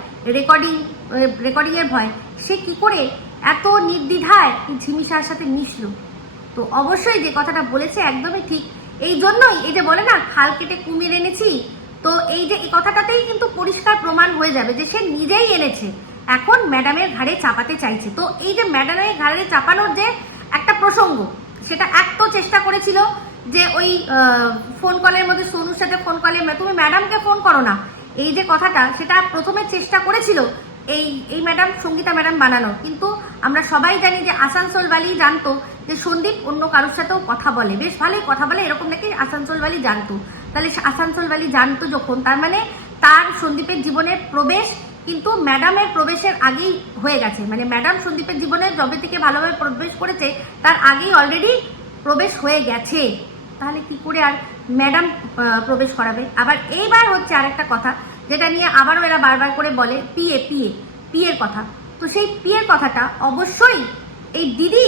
রেকর্ডিংয়ের ভয়, সে কি করে এত নির্দ্বিধায় ঝিমি সাহার সাথে মিশলো। তো অবশ্যই যে কথাটা বলেছে একদমই ঠিক। এই জন্যই এই যে বলে না খাল কেটে কুমির এনেছি, তো এই যে এই কথাটাতেই কিন্তু পরিষ্কার প্রমাণ হয়ে যাবে যে সে নিজেই এনেছে, এখন ম্যাডামের ঘাড়ে চাপাতে চাইছে। তো এই যে ম্যাডামের ঘাড়ে চাপানোর যে একটা প্রসঙ্গ, সেটা এক তো চেষ্টা করেছিল যে ওই ফোন কলের মধ্যে সোনুর সাথে ফোন কলে তুমি ম্যাডামকে ফোন করো না, এই যে কথাটা, সেটা প্রথমে চেষ্টা করেছিল এই ম্যাডাম, সঙ্গীতা ম্যাডাম বানানো। কিন্তু আমরা সবাই জানি যে আসানসোলবালি জানতো যে সন্দীপ অন্য কারোর সাথেও কথা বলে, বেশ ভালোই কথা বলে, এরকম নাকি আসানসোলবালি জানতো। তাহলে আসানসোলবালি জানতো যখন, তার মানে তার সন্দীপের জীবনে প্রবেশ কিন্তু ম্যাডামের প্রবেশের আগেই হয়ে গেছে। মানে ম্যাডাম সন্দীপের জীবনে যবে থেকে ভালোভাবে প্রবেশ করেছে তার আগেই অলরেডি প্রবেশ হয়ে গেছে, তাহলে কি করে আর ম্যাডাম প্রবেশ করাবে? আবার এইবার হচ্ছে আরেকটা কথা, যেটা নিয়ে আবারও এরা বারবার করে বলে পিয়ের কথা। তো সেই পিয়ের কথাটা অবশ্যই এই দিদি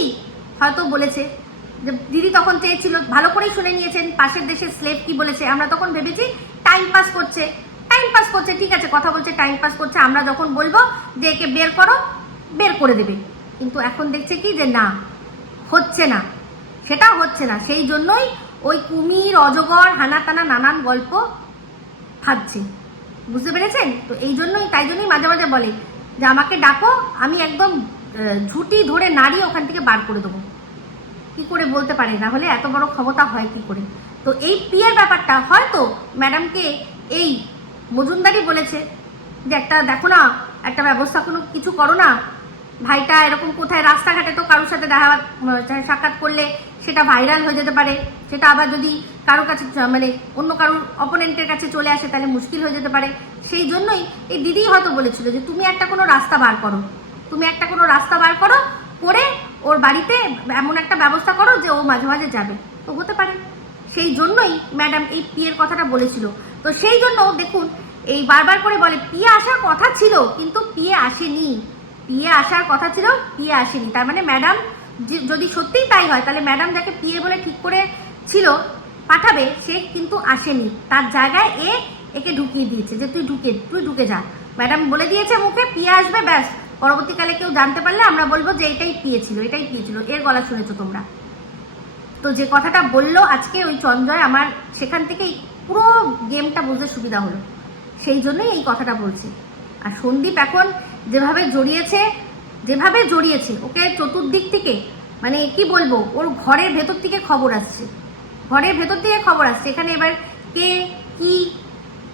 হয়তো বলেছে, যে দিদি তখন চেয়েছিল, ভালো করেই শুনে নিয়েছেন পাশের দেশের স্লেভ কি বলেছে। আমরা তখন ভেবেছি টাইম পাস করছে, ঠিক আছে, কথা বলছে, টাইম পাস করছে, আমরা যখন বলবো যে একে বের করো, বের করে দেবে। কিন্তু এখন দেখছে কি যে না, হচ্ছে না, সেটা হচ্ছে না। সেই জন্যই ওই কুমির, অজগর, হানাতানা নানান গল্প ভাবছে, বুঝতে পেরেছেন? তো তাই জন্যই মাঝে মাঝে বলে যে আমাকে ডাকো, আমি একদম ঝুঁটি ধরে নাড়িয়ে ওখান থেকে বার করে দেবো। কি করে বলতে পারে, না হলে এত বড় ক্ষমতা হয় কি করে? তো এই পিয়ের ব্যাপারটা হয়তো ম্যাডামকে এই মজুমদারই বলেছে যে একটা দেখো না, একটা ব্যবস্থা কোনো কিছু করো না, ভাইটা এরকম কোথায় রাস্তাঘাটে তো কারোর সাথে সাক্ষাৎ করলে সেটা ভাইরাল হয়ে যেতে পারে, সেটা আবার যদি কারোর কাছে মানে অন্য কারোর অপোনেন্টের কাছে চলে আসে তাহলে মুশকিল হয়ে যেতে পারে। সেই জন্যই এই দিদি হয়তো বলেছিল যে তুমি একটা কোনো রাস্তা বার করো, করে ওর বাড়িতে এমন একটা ব্যবস্থা করো যে ও মাঝে মাঝে যাবে। তো হতে পারে, সেই জন্যই ম্যাডাম এই পিয়ের কথাটা বলেছিল। তো সেই জন্য দেখুন এই বারবার করে বলে পিয়ে আসার কথা ছিল কিন্তু পিয়ে আসেনি, তার মানে ম্যাডাম যদি সত্যিই তাই হয় তাহলে ম্যাডাম যাকে পিয়ে বলে ঠিক করে ছিল পাঠাবে সে কিন্তু আসেনি, তার জায়গায় একে ঢুকিয়ে দিয়েছে যে তুই ঢুকে যা। ম্যাডাম বলে দিয়েছে মুখে পিয়ে আসবে, ব্যাস, পরবর্তীকালে কেউ জানতে পারলে আমরা বলবো যে এটাই পিয়ে ছিল, এর গলা শুনেছো তোমরা। তো যে কথাটা বললো আজকে ওই চঞ্জয়, আমার সেখান থেকেই পুরো গেমটা বুঝতে সুবিধা হলো, সেই জন্যই এই কথাটা বলছি। আর সন্দীপ এখন যেভাবে জড়িয়েছে ওকে চতুর্দিক থেকে, মানে কি বলবো, ওর ঘরের ভেতর থেকে খবর আসছে, এখানে এবার কে কি,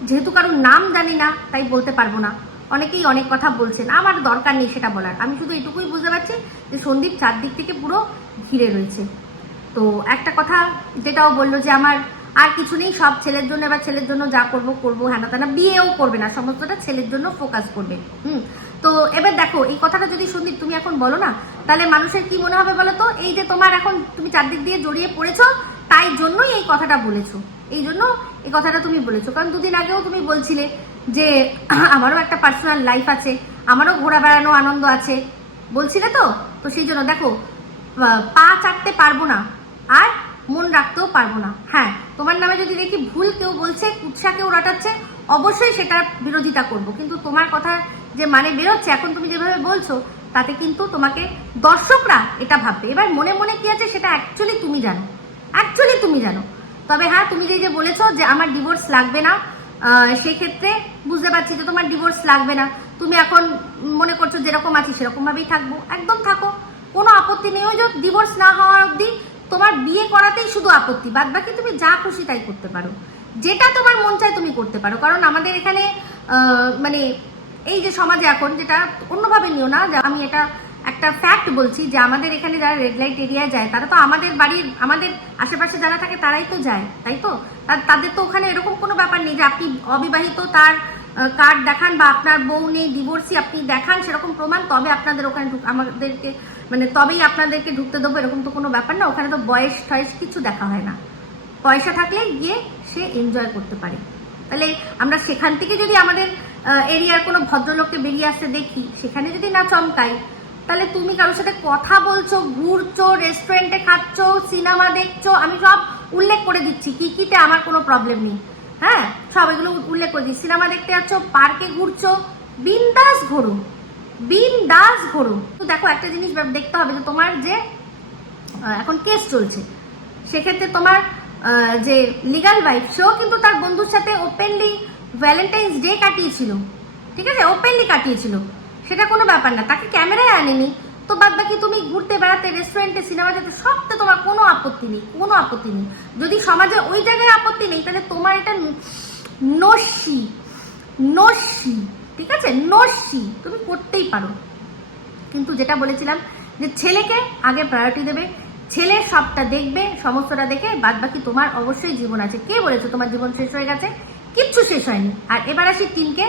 যেহেতু কারোর নাম জানি না তাই বলতে পারবো না, অনেকেই অনেক কথা বলছেন, আমার দরকার নেই সেটা বলার। আমি শুধু এটুকুই বুঝতে পারছি যে সন্দীপ চারদিক থেকে পুরো ঘিরে রয়েছে। তো একটা কথা যেটাও বললো যে আমার আর কিছু নেই, সব ছেলের জন্য, এবার ছেলের জন্য যা করবো হ্যানা তেনা, বিয়েও করবে না, সমস্তটা ছেলের জন্য ফোকাস করবে। তো এবার দেখো এই কথাটা যদি সন্দীপ তুমি এখন বলো না, তাহলে মানুষের কি মনে হবে বলো তো? এই যে তোমার এখন তুমি চারদিক দিয়ে জড়িয়ে পড়েছো, তাই জন্যই এই কথাটা বলেছো, তুমি বলেছো। কারণ দুদিন আগেও তুমি বলছিলে যে আমারও একটা পার্সোনাল লাইফ আছে, আমারও ঘোরা বেড়ানো আনন্দ আছে, বলছিলে তো। তো সেই জন্য দেখো, পা চাটতে পারবো না আর মন রাখতেও পারবো না। হ্যাঁ, তোমার নামে যদি দেখি ভুল কেউ বলছে, কুৎসা কেউ রটাচ্ছে, অবশ্যই সেটার বিরোধিতা করব, কিন্তু তোমার কথা যে মানে বেরোচ্ছে এখন তুমি যেভাবে বলছো তাতে কিন্তু তোমাকে দর্শকরা এটা ভাববে। এবার মনে মনে কি আছে সেটা অ্যাকচুয়ালি তুমি জানো। তবে হ্যাঁ, তুমি যে বলেছো যে আমার ডিভোর্স লাগবে না, সেক্ষেত্রে বুঝতে পারছি যে তোমার ডিভোর্স লাগবে না, তুমি এখন মনে করছো যেরকম আছি সেরকম ভাবেই থাকবো, একদম থাকো, কোনো আপত্তি নেই। ওই যে ডিভোর্স না হওয়া অবধি তোমার বিয়ে করাতেই শুধু আপত্তি, বাদ বাকি তুমি যা খুশি তাই করতে পারো, যেটা তোমার মন চায় তুমি করতে পারো। কারণ আমাদের এখানে মানে এই যে সমাজে এখন, যেটা অন্যভাবে নিও না, আমি এটা একটা ফ্যাক্ট বলছি যে আমাদের এখানে যারা রেড লাইট এরিয়ায় যায় তারা তো আমাদের বাড়ির, আমাদের আশেপাশে যারা থাকে তারাই তো যায়, তাই তো? তাদের তো ওখানে এরকম কোনো ব্যাপার নেই যে আপনি অবিবাহিত তার কার্ড দেখান, বা আপনার বউ নেই ডিভোর্সি আপনি দেখান সেরকম প্রমাণ, তবে আপনাদের ওখানে আমাদেরকে মানে তবেই আপনাদেরকে ঢুকতে দেবো, এরকম তো কোনো ব্যাপার না। ওখানে তো বয়স টয়স কিছু দেখা হয় না, পয়সা থাকলে গিয়ে সে এনজয় করতে পারে। তাহলে আমরা সেখান থেকে যদি আমাদের এরিয়ার কোনো ভদ্রলোককে বেরিয়ে আসতে দেখি, সেখানে যদি না চমকাই, তাহলে তুমি কারোর সাথে কথা বলছো, ঘুরছো, রেস্টুরেন্টে খাচ্ছো, সিনেমা দেখছো, আমি সব উল্লেখ করে দিচ্ছি কিতে আমার কোনো প্রবলেম নেই। হ্যাঁ, সব এগুলো উল্লেখ করে দিচ্ছি। সিনেমা দেখতে যাচ্ছ, পার্কে ঘুরছো, বিন্দাস ঘোরো। তো দেখো একটা জিনিস দেখতে হবে যে তোমার যে এখন কেস চলছে, সেক্ষেত্রে তোমার যে লিগাল ওয়াইফ, সেও কিন্তু তার বন্ধুর সাথে ওপেনলি ভ্যালেন্টাইন্স ডে কাটিয়েছিল, ঠিক আছে, ওপেনলি কাটিয়েছিল, সেটা কোনো ব্যাপার না, তাকে ক্যামেরায় আনেনি। তো বাদ বাকি তুমি ঘুরতে বেড়াতে, রেস্টুরেন্টে, সিনেমা যেতে, সবতে তোমার কোনো আপত্তি নেই। যদি সমাজে ওই জায়গায় আপত্তি নেই, তাহলে তোমার এটা নস্যি, ঠিক আছে, তুমি করতেই পারো। কিন্তু যেটা বলেছিলাম যে ছেলেকে আগে প্রায়োরিটি দেবে, ছেলে সবটা দেখবে, সমস্তটা দেখে বাদ বাকি তোমার অবশ্যই জীবন আছে। কে বলেছে তোমার জীবন শেষ হয়ে গেছে? কিচ্ছু শেষ হয়নি। আর এবার আসি টিনকে,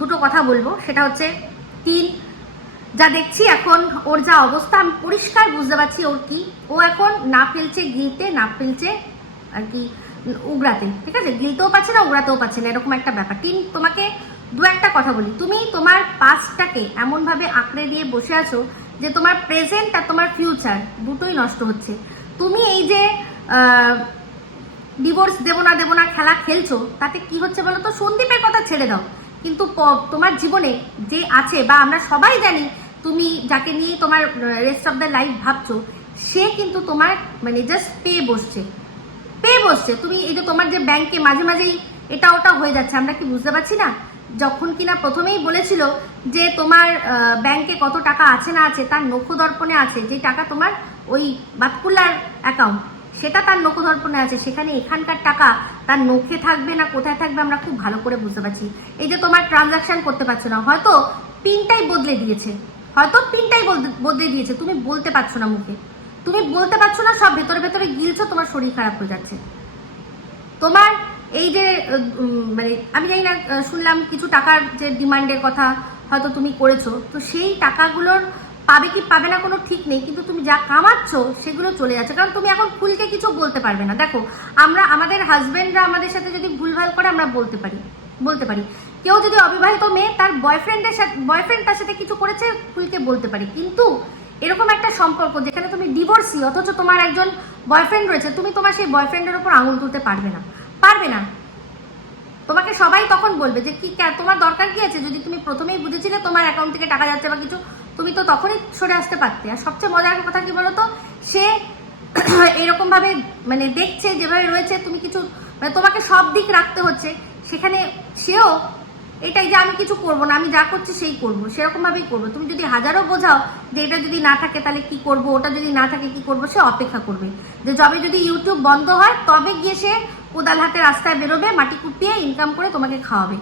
দুটো কথা বলবো, সেটা হচ্ছে টিন যা দেখছি এখন ওর যা অবস্থা আমি পরিষ্কার বুঝতে পারছি ওর কি। ও এখন না ফেলছে গিলতে, না ফেলছে আর কি উগড়াতে, ঠিক আছে? গিলতেও পারছে না, উগড়াতেও পারছে না, এরকম একটা ব্যাপার। তোমাকে দু একটা কথা বলি, তুমি তোমার পাস্টটাকে এমনভাবে আঁকড়ে দিয়ে বসে আছো যে তোমার প্রেজেন্ট আর তোমার ফিউচার দুটোই নষ্ট হচ্ছে। তুমি এই যে ডিভোর্স দেবো না খেলা খেলছো, তাতে কি হচ্ছে বলো তো? সন্দীপের কথা ছেড়ে দাও, কিন্তু তোমার জীবনে যে আছে, বা আমরা সবাই জানি তুমি যাকে নিয়ে তোমার রেস্ট অফ দ্য লাইফ ভাবছো, সে কিন্তু তোমার মানে জাস্ট পেয়ে বসছে। তুমি এই যে তোমার যে ব্যাংকে মাঝে মাঝেই এটা ওটা হয়ে যাচ্ছে, আমরা কি বুঝতে পারছি না? যখন কিনা প্রথমেই বলেছিল যে তোমার ব্যাংকে কত টাকা আছে না আছে তার নখদর্পণে আছে, যে টাকা তোমার ওই বাতকুল্লার অ্যাকাউন্ট, সেটা তার নখদর্পণে আছে, সেখানে এখানকার টাকা তার নখে থাকবে না কোথায় থাকবে আমরা খুব ভালো করে বুঝতে পারছি। এই যে তোমার ট্রানজাকশন করতে পারছো না, হয়তো পিনটাই বদলে দিয়েছে, তুমি বলতে পারছো না মুখে, তুমি বলতে পারছো না, সব ভেতরে ভেতরে গিলছো, তোমার শরীর খারাপ হয়ে যাচ্ছে। তোমার এই যে মানে আমি জানি না, শুনলাম কিছু টাকার যে ডিমান্ডের কথা হয়তো তুমি করেছো, তো সেই টাকাগুলোর পাবে কি পাবে না কোনো ঠিক নেই, কিন্তু তুমি যা কামাচ্ছ সেগুলো চলে যাচ্ছে, কারণ তুমি এখন খুলকে কিছু বলতে পারবে না। দেখো, আমরা আমাদের হাজবেন্ডরা আমাদের সাথে যদি ভুলভাল করে আমরা বলতে পারি। কেউ যদি অবিবাহিত মেয়ে তার বয়ফ্রেন্ড তার সাথে কিছু করেছে, খুলকে বলতে পারি। কিন্তু এরকম একটা সম্পর্ক যেখানে তুমি ডিভোর্সি, অথচ তোমার একজন বয়ফ্রেন্ড রয়েছে, তুমি তোমার সেই বয়ফ্রেন্ডের উপর আঙুল তুলতে পারবে না। তোমাকে সবাই তখন বলবে যে কি তোমার দরকার কি আছে, যদি তুমি প্রথমেই বুঝেছিলে তোমার অ্যাকাউন্ট থেকে টাকা যাচ্ছে বা কিছু, তুমি তো তখনই সরে আসতে পারতে। আর সবচেয়ে মজার কথা কি বলতো, সে এরকম ভাবে মানে দেখছে যেভাবে রয়েছে, তুমি কিছু মানে তোমাকে সব দিক রাখতে হচ্ছে, সেখানে সেও এটাই যে আমি কিছু করব না, আমি যা করছি সেই করব, সেরকম ভাবেই করবো। তুমি যদি হাজারও বোঝাও যে এটা যদি না থাকে তাহলে কি করব, ওটা যদি না থাকে কি করব, সে অপেক্ষা করবে যে যবে যদি ইউটিউব বন্ধ হয় তবে গিয়ে সে কোদাল হাতে রাস্তায় বেরোবে, মাটি কুপিয়ে ইনকাম করে তোমাকে খাওয়াবে।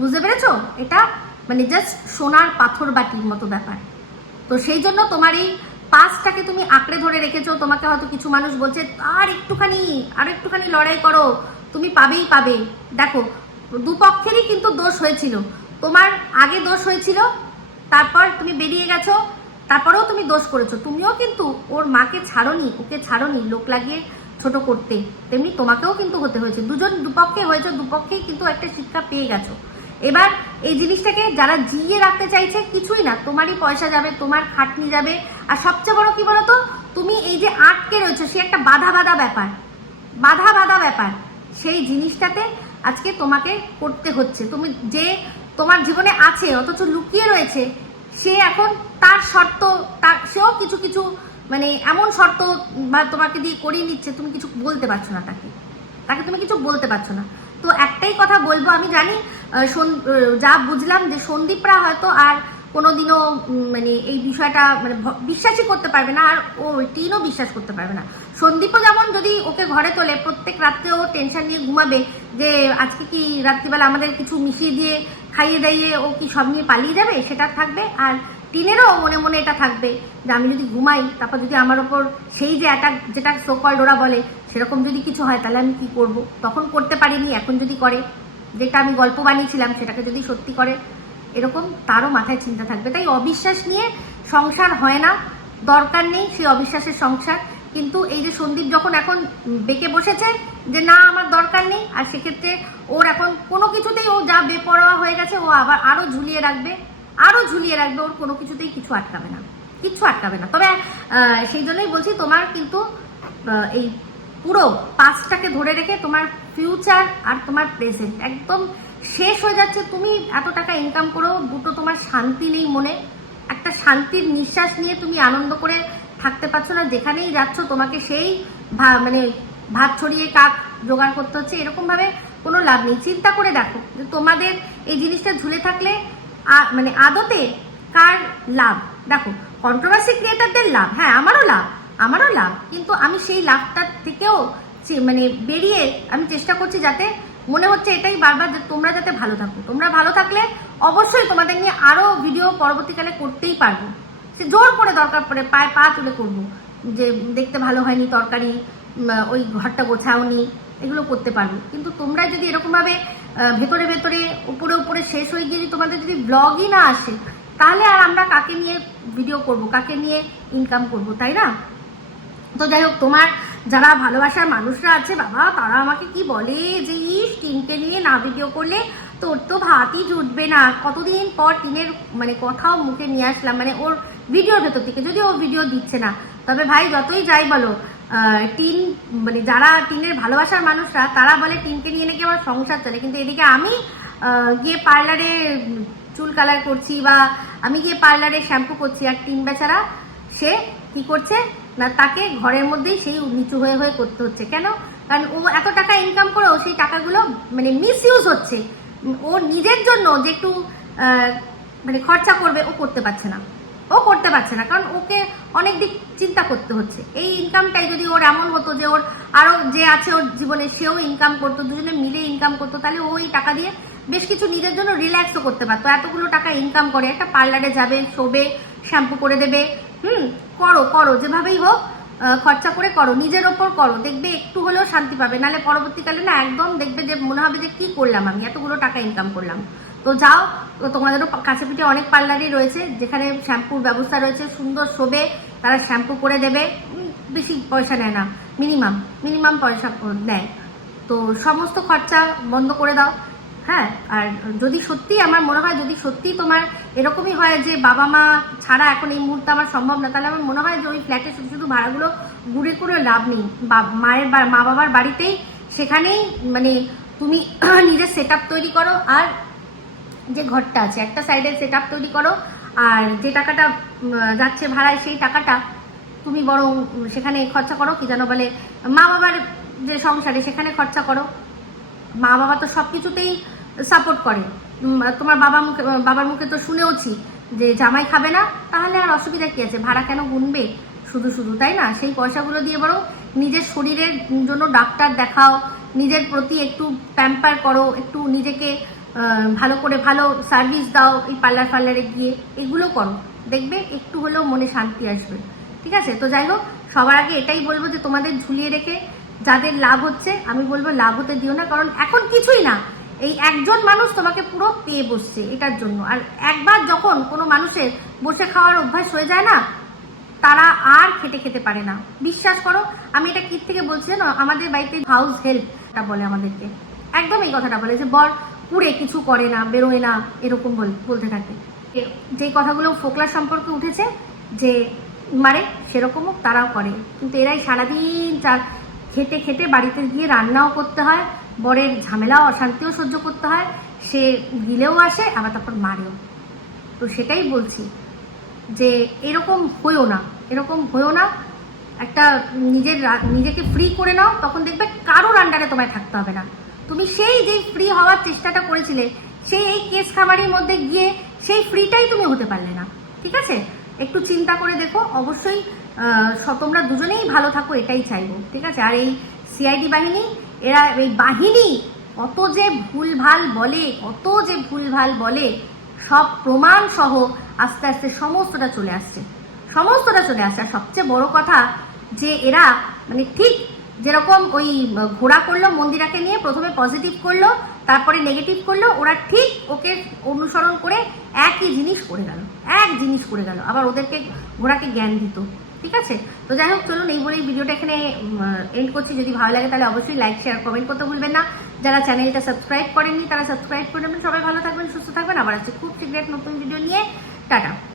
বুঝতে পেরেছো? এটা মানে জাস্ট সোনার পাথর বাটির মতো ব্যাপার। তো সেই জন্য তোমার এই পাসটাকে তুমি আঁকড়ে ধরে রেখেছো। তোমাকে হয়তো কিছু মানুষ বলছে আর একটুখানি লড়াই করো, তুমি পাবে। দেখো, দুপক্ষেরই কিন্তু দোষ হয়েছিল। তোমার আগে দোষ হয়েছিল, তারপর তুমি বেরিয়ে গেছো, তারপরেও তুমি দোষ করেছো। তুমিও কিন্তু ওর মাকে ওকে ছাড়োনি লোক লাগিয়ে ছোট করতে, তেমনি তোমাকেও কিন্তু হতে হয়েছে। দুপক্ষে হয়েছে, দুপক্ষেই কিন্তু একটা শিক্ষা পেয়ে গেছো। এবার এই জিনিসটাকে যারা জিইয়ে রাখতে চাইছে, কিছুই না, তোমারই পয়সা যাবে, তোমার খাটনি যাবে। আর সবচেয়ে বড় কি বলতো, তুমি এই যে আটকে রয়েছো, সে একটা বাধা ব্যাপার, সেই জিনিসটাতে আজকে তোমাকে করতে হচ্ছে। তুমি যে তোমার জীবনে আছে অথচ লুকিয়ে রয়েছে, সে এখন তার শর্ত, সেও কিছু মানে এমন শর্ত বা তোমাকে দিয়ে করিয়ে নিচ্ছে, তুমি কিছু বলতে পারছো না তাকে তুমি কিছু বলতে পারছো না। তো একটাই কথা বলবো, আমি জানি যা বুঝলাম যে সন্দীপরা হয়তো আর কোনোদিনও মানে এই বিষয়টা মানে বিশ্বাসই করতে পারবে না, আর ও টিনও বিশ্বাস করতে পারবে না। সন্দীপও যেমন যদি ওকে ঘরে তোলে, প্রত্যেক রাত্রে ও টেনশন নিয়ে ঘুমাবে যে আজকে কি রাত্রিবেলা আমাদের কিছু মিশিয়ে দিয়ে খাইয়ে দাইয়ে ও কি সব নিয়ে পালিয়ে যাবে, সেটা থাকবে। আর টিনেরও মনে মনে এটা থাকবে যে আমি যদি ঘুমাই, তারপর যদি আমার ওপর সেই যে অ্যাটাক, যেটা সোকল্ড ওরা বলে, সেরকম যদি কিছু হয় তাহলে আমি কি করব। তখন করতে পারিনি, এখন যদি করে, যেটা আমি গল্প বানিয়েছিলাম সেটাকে যদি সত্যি করে, এরকম তারও মাথায় চিন্তা থাকবে। তাই অবিশ্বাস নিয়ে সংসার হয় না, দরকার নেই সেই অবিশ্বাসের সংসার। কিন্তু এই যে সন্দীপ যখন এখন বেঁকে বসেছে যে না আমার দরকার নেই, আর সেক্ষেত্রে ওর এখন কোনো কিছুতেই ও যা বেপরোয়া হয়ে গেছে, ও আবার আরও ঝুলিয়ে রাখবে, ওর কোনো কিছুতেই কিচ্ছু আটকাবে না। তবে সেই জন্যই বলছি, তোমার কিন্তু এই পুরো পাস্টটাকে ধরে রেখে তোমার ফিউচার আর তোমার প্রেজেন্ট একদম শেষ হয়ে যাচ্ছে। তুমি এত টাকা ইনকাম করেও দুটো তোমার শান্তি নেই মনে, একটা শান্তির নিঃশ্বাস নিয়ে তুমি আনন্দ করে থাকতে পারছো না। যেখানেই যাচ্ছ তোমাকে সেই মানে ভাত ছড়িয়ে কাক জোগাড় করতে হচ্ছে, এরকমভাবে কোনো লাভ নেই। চিন্তা করে দেখো যে তোমাদের এই জিনিসটা ঝুলে থাকলে মানে আদতে কার লাভ। দেখো, কন্ট্রোভার্সি ক্রিয়েটারদের লাভ, হ্যাঁ আমারও লাভ, কিন্তু আমি সেই লাভটার থেকেও মানে বেরিয়ে আমি চেষ্টা করছি, যাতে মনে হচ্ছে এটাই বারবার যে তোমরা যাতে ভালো থাকো। তোমরা ভালো থাকলে অবশ্যই তোমাদের নিয়ে আরও ভিডিও পরবর্তীকালে করতেই পারবো, সে জোর করে দরকার পড়ে পায়ে পা তুলে করবো, যে দেখতে ভালো হয়নি তরকারি, ওই ঘরটা গোছাওনি, এগুলো করতে পারবো। কিন্তু তোমরা যদি এরকমভাবে ভেতরে উপরে শেষ হয়ে গিয়ে তোমাদের যদি ব্লগই না আসে, তাহলে আর আমরা কাকে নিয়ে ভিডিও করব, কাকে নিয়ে ইনকাম করব, তাই না? তো যাই হোক, তোমার যারা ভালোবাসার মানুষরা আছে বাবা, তারা আমাকে কি বলে যে ইস টিনকে নিয়ে না ভিডিও করলে তোর তো ভাতই জুটবে না। কতদিন পর টিনের মানে কথাও মুখে নিয়ে আসলাম, মানে ওর ভিডিওর ভেতর থেকে, যদি ও ভিডিও দিচ্ছে না। তবে ভাই যতই যাই বলো, টিন মানে যারা টিনের ভালোবাসার মানুষরা তারা বলে টিনকে নিয়ে নাকি আমার সংসার চলে, কিন্তু এদিকে আমি গিয়ে পার্লারে চুল কালার করছি বা আমি গিয়ে পার্লারে শ্যাম্পু করছি, আর টিন বেচারা সে কি করছে না, তাকে ঘরের মধ্যেই সেই নিচু হয়ে হয়ে করতে হচ্ছে। কেন? কারণ ও এত টাকা ইনকাম করেও সেই টাকাগুলো মানে মিস ইউজ হচ্ছে। ও নিজের জন্য যে একটু মানে খরচা করবে ও করতে পারছে না, কারণ ওকে অনেক দিক চিন্তা করতে হচ্ছে। এই ইনকামটাই যদি ওর এমন হতো যে ওর আরো যে আছে ওর জীবনে সেও ইনকাম করতো, দুজনে মিলে ইনকাম করতো, তাহলে ওই টাকা দিয়ে বেশ কিছু নিজের জন্য রিল্যাক্সও করতে পারতো। এতগুলো টাকা ইনকাম করে একটা পার্লারে যাবে, শোবে, শ্যাম্পু করে দেবে, করো যেভাবেই হোক, খরচা করে করো, নিজের ওপর করো, দেখবে একটু হলেও শান্তি পাবে। নাহলে পরবর্তীকালে না একদম দেখবে যে মনে হবে যে কি করলাম আমি, এতগুলো টাকা ইনকাম করলাম। তো যাও, তোমাদেরও কাছে পিঠে অনেক পার্লারই রয়েছে যেখানে শ্যাম্পুর ব্যবস্থা রয়েছে, সুন্দর শোবে, তারা শ্যাম্পু করে দেবে, বেশি পয়সা নেয় না, মিনিমাম পয়সা নেয়। তো সমস্ত খরচা বন্ধ করে দাও। হ্যাঁ, আর যদি সত্যি আমার মনে হয়, যদি সত্যি তোমার এরকমই হয় যে বাবা মা ছাড়া এখন এই মুহূর্তে আমার সম্ভব না, তাহলে আমার মনে হয় যে ওই ফ্ল্যাটে শুধু শুধু ভাড়াগুলো ঘুরে করে লাভ নেই। মা বাবার বাড়িতেই সেখানেই মানে তুমি নিজের সেট আপ তৈরি করো, আর যে ঘরটা আছে একটা সাইডে সেট আপ তৈরি করো, আর যে টাকাটা যাচ্ছে ভাড়ায় সেই টাকাটা তুমি বরং সেখানে খরচা করো, কি যেন বলে, মা বাবার যে সংসারে সেখানে খরচা করো। মা বাবা তো সব কিছুতেই সাপোর্ট করে। তোমার বাবার মুখে তো শুনেওছি যে জামাই খাবে না, তাহলে আর অসুবিধা কি আছে, ভাড়া কেন গুনবে শুধু শুধু, তাই না? সেই পয়সাগুলো দিয়ে বরং নিজের শরীরের জন্য ডাক্তার দেখাও, নিজের প্রতি একটু প্যাম্পার করো, একটু নিজেকে ভালো করে ভালো সার্ভিস দাও, এই পার্লারে গিয়ে এগুলো করো, দেখবে একটু হলেও মনে শান্তি আসবে। ঠিক আছে? তো যাই হোক, সবার আগে এটাই বলবো যে তোমাদের ঝুলিয়ে রেখে যাদের লাভ হচ্ছে, আমি বলবো লাভ হতে দিও না, কারণ এখন কিছুই না, এই একজন মানুষ তোমাকে পুরো পেয়ে বসছে এটার জন্য। আর একবার যখন কোনো মানুষের বসে খাওয়ার অভ্যাস হয়ে যায় না, তারা আর খেতে পারে না। বিশ্বাস করো, আমি এটা কি থেকে বলছি না, আমাদের বাড়িতে হাউস হেল্পটা বলে আমাদেরকে, একদম এই কথাটা বলে যে বর পুড়ে কিছু করে না, বেরোয় না, এরকম বলতে থাকে। যে কথাগুলো ফোকলার সম্পর্কে উঠেছে যে মারে, সেরকমও তারাও করে, কিন্তু এরাই সারাদিন খেতে বাড়িতে গিয়ে রান্নাও করতে হয়, বরের ঝামেলাও অশান্তিও সহ্য করতে হয়, সে গিলেও আসে আবার তারপর মারেও। তো সেটাই বলছি যে এরকম হয়েও না, একটা নিজেকে ফ্রি করে নাও, তখন দেখবে কারোর আন্ডারে তোমায় থাকতে হবে না। তুমি সেই যে ফ্রি হওয়ার চেষ্টাটা করেছিলে, সেই এই কেস খামারির মধ্যে গিয়ে সেই ফ্রিটাই তুমি হতে পারলে না। ঠিক আছে? একটু চিন্তা করে দেখো, অবশ্যই তোমরা দুজনেই ভালো থাকো, এটাই চাইবো। ঠিক আছে? আর এই সিআইডি বাহিনী, এই বাহিনী কত যে ভুলভাল বলে, সব প্রমাণ সহ আস্তে আস্তে সমস্তটা চলে আসছে। আর সবচেয়ে বড় কথা যে এরা মানে ঠিক যেরকম ওই ঘোরা করলো মন্দিরাকে নিয়ে, প্রথমে পজিটিভ করলো, তারপরে নেগেটিভ করলো, ওরা ঠিক ওকে অনুসরণ করে এক জিনিস করে গেল, আবার ওদেরকে ঘোড়াকে জ্ঞান দিত। ঠিক আছে? তো যাই হোক, চলুন এই বলে এই ভিডিওটা এখানে এন্ড করছি। যদি ভালো লাগে তাহলে অবশ্যই লাইক, শেয়ার, কমেন্ট করতে ভুলবেন না। যারা চ্যানেলটা সাবস্ক্রাইব করেননি তারা সাবস্ক্রাইব করে নেবেন। সবাই ভালো থাকবেন, সুস্থ থাকবেন। আবার আছে খুব শীঘ্র নতুন ভিডিও নিয়ে। টাটা।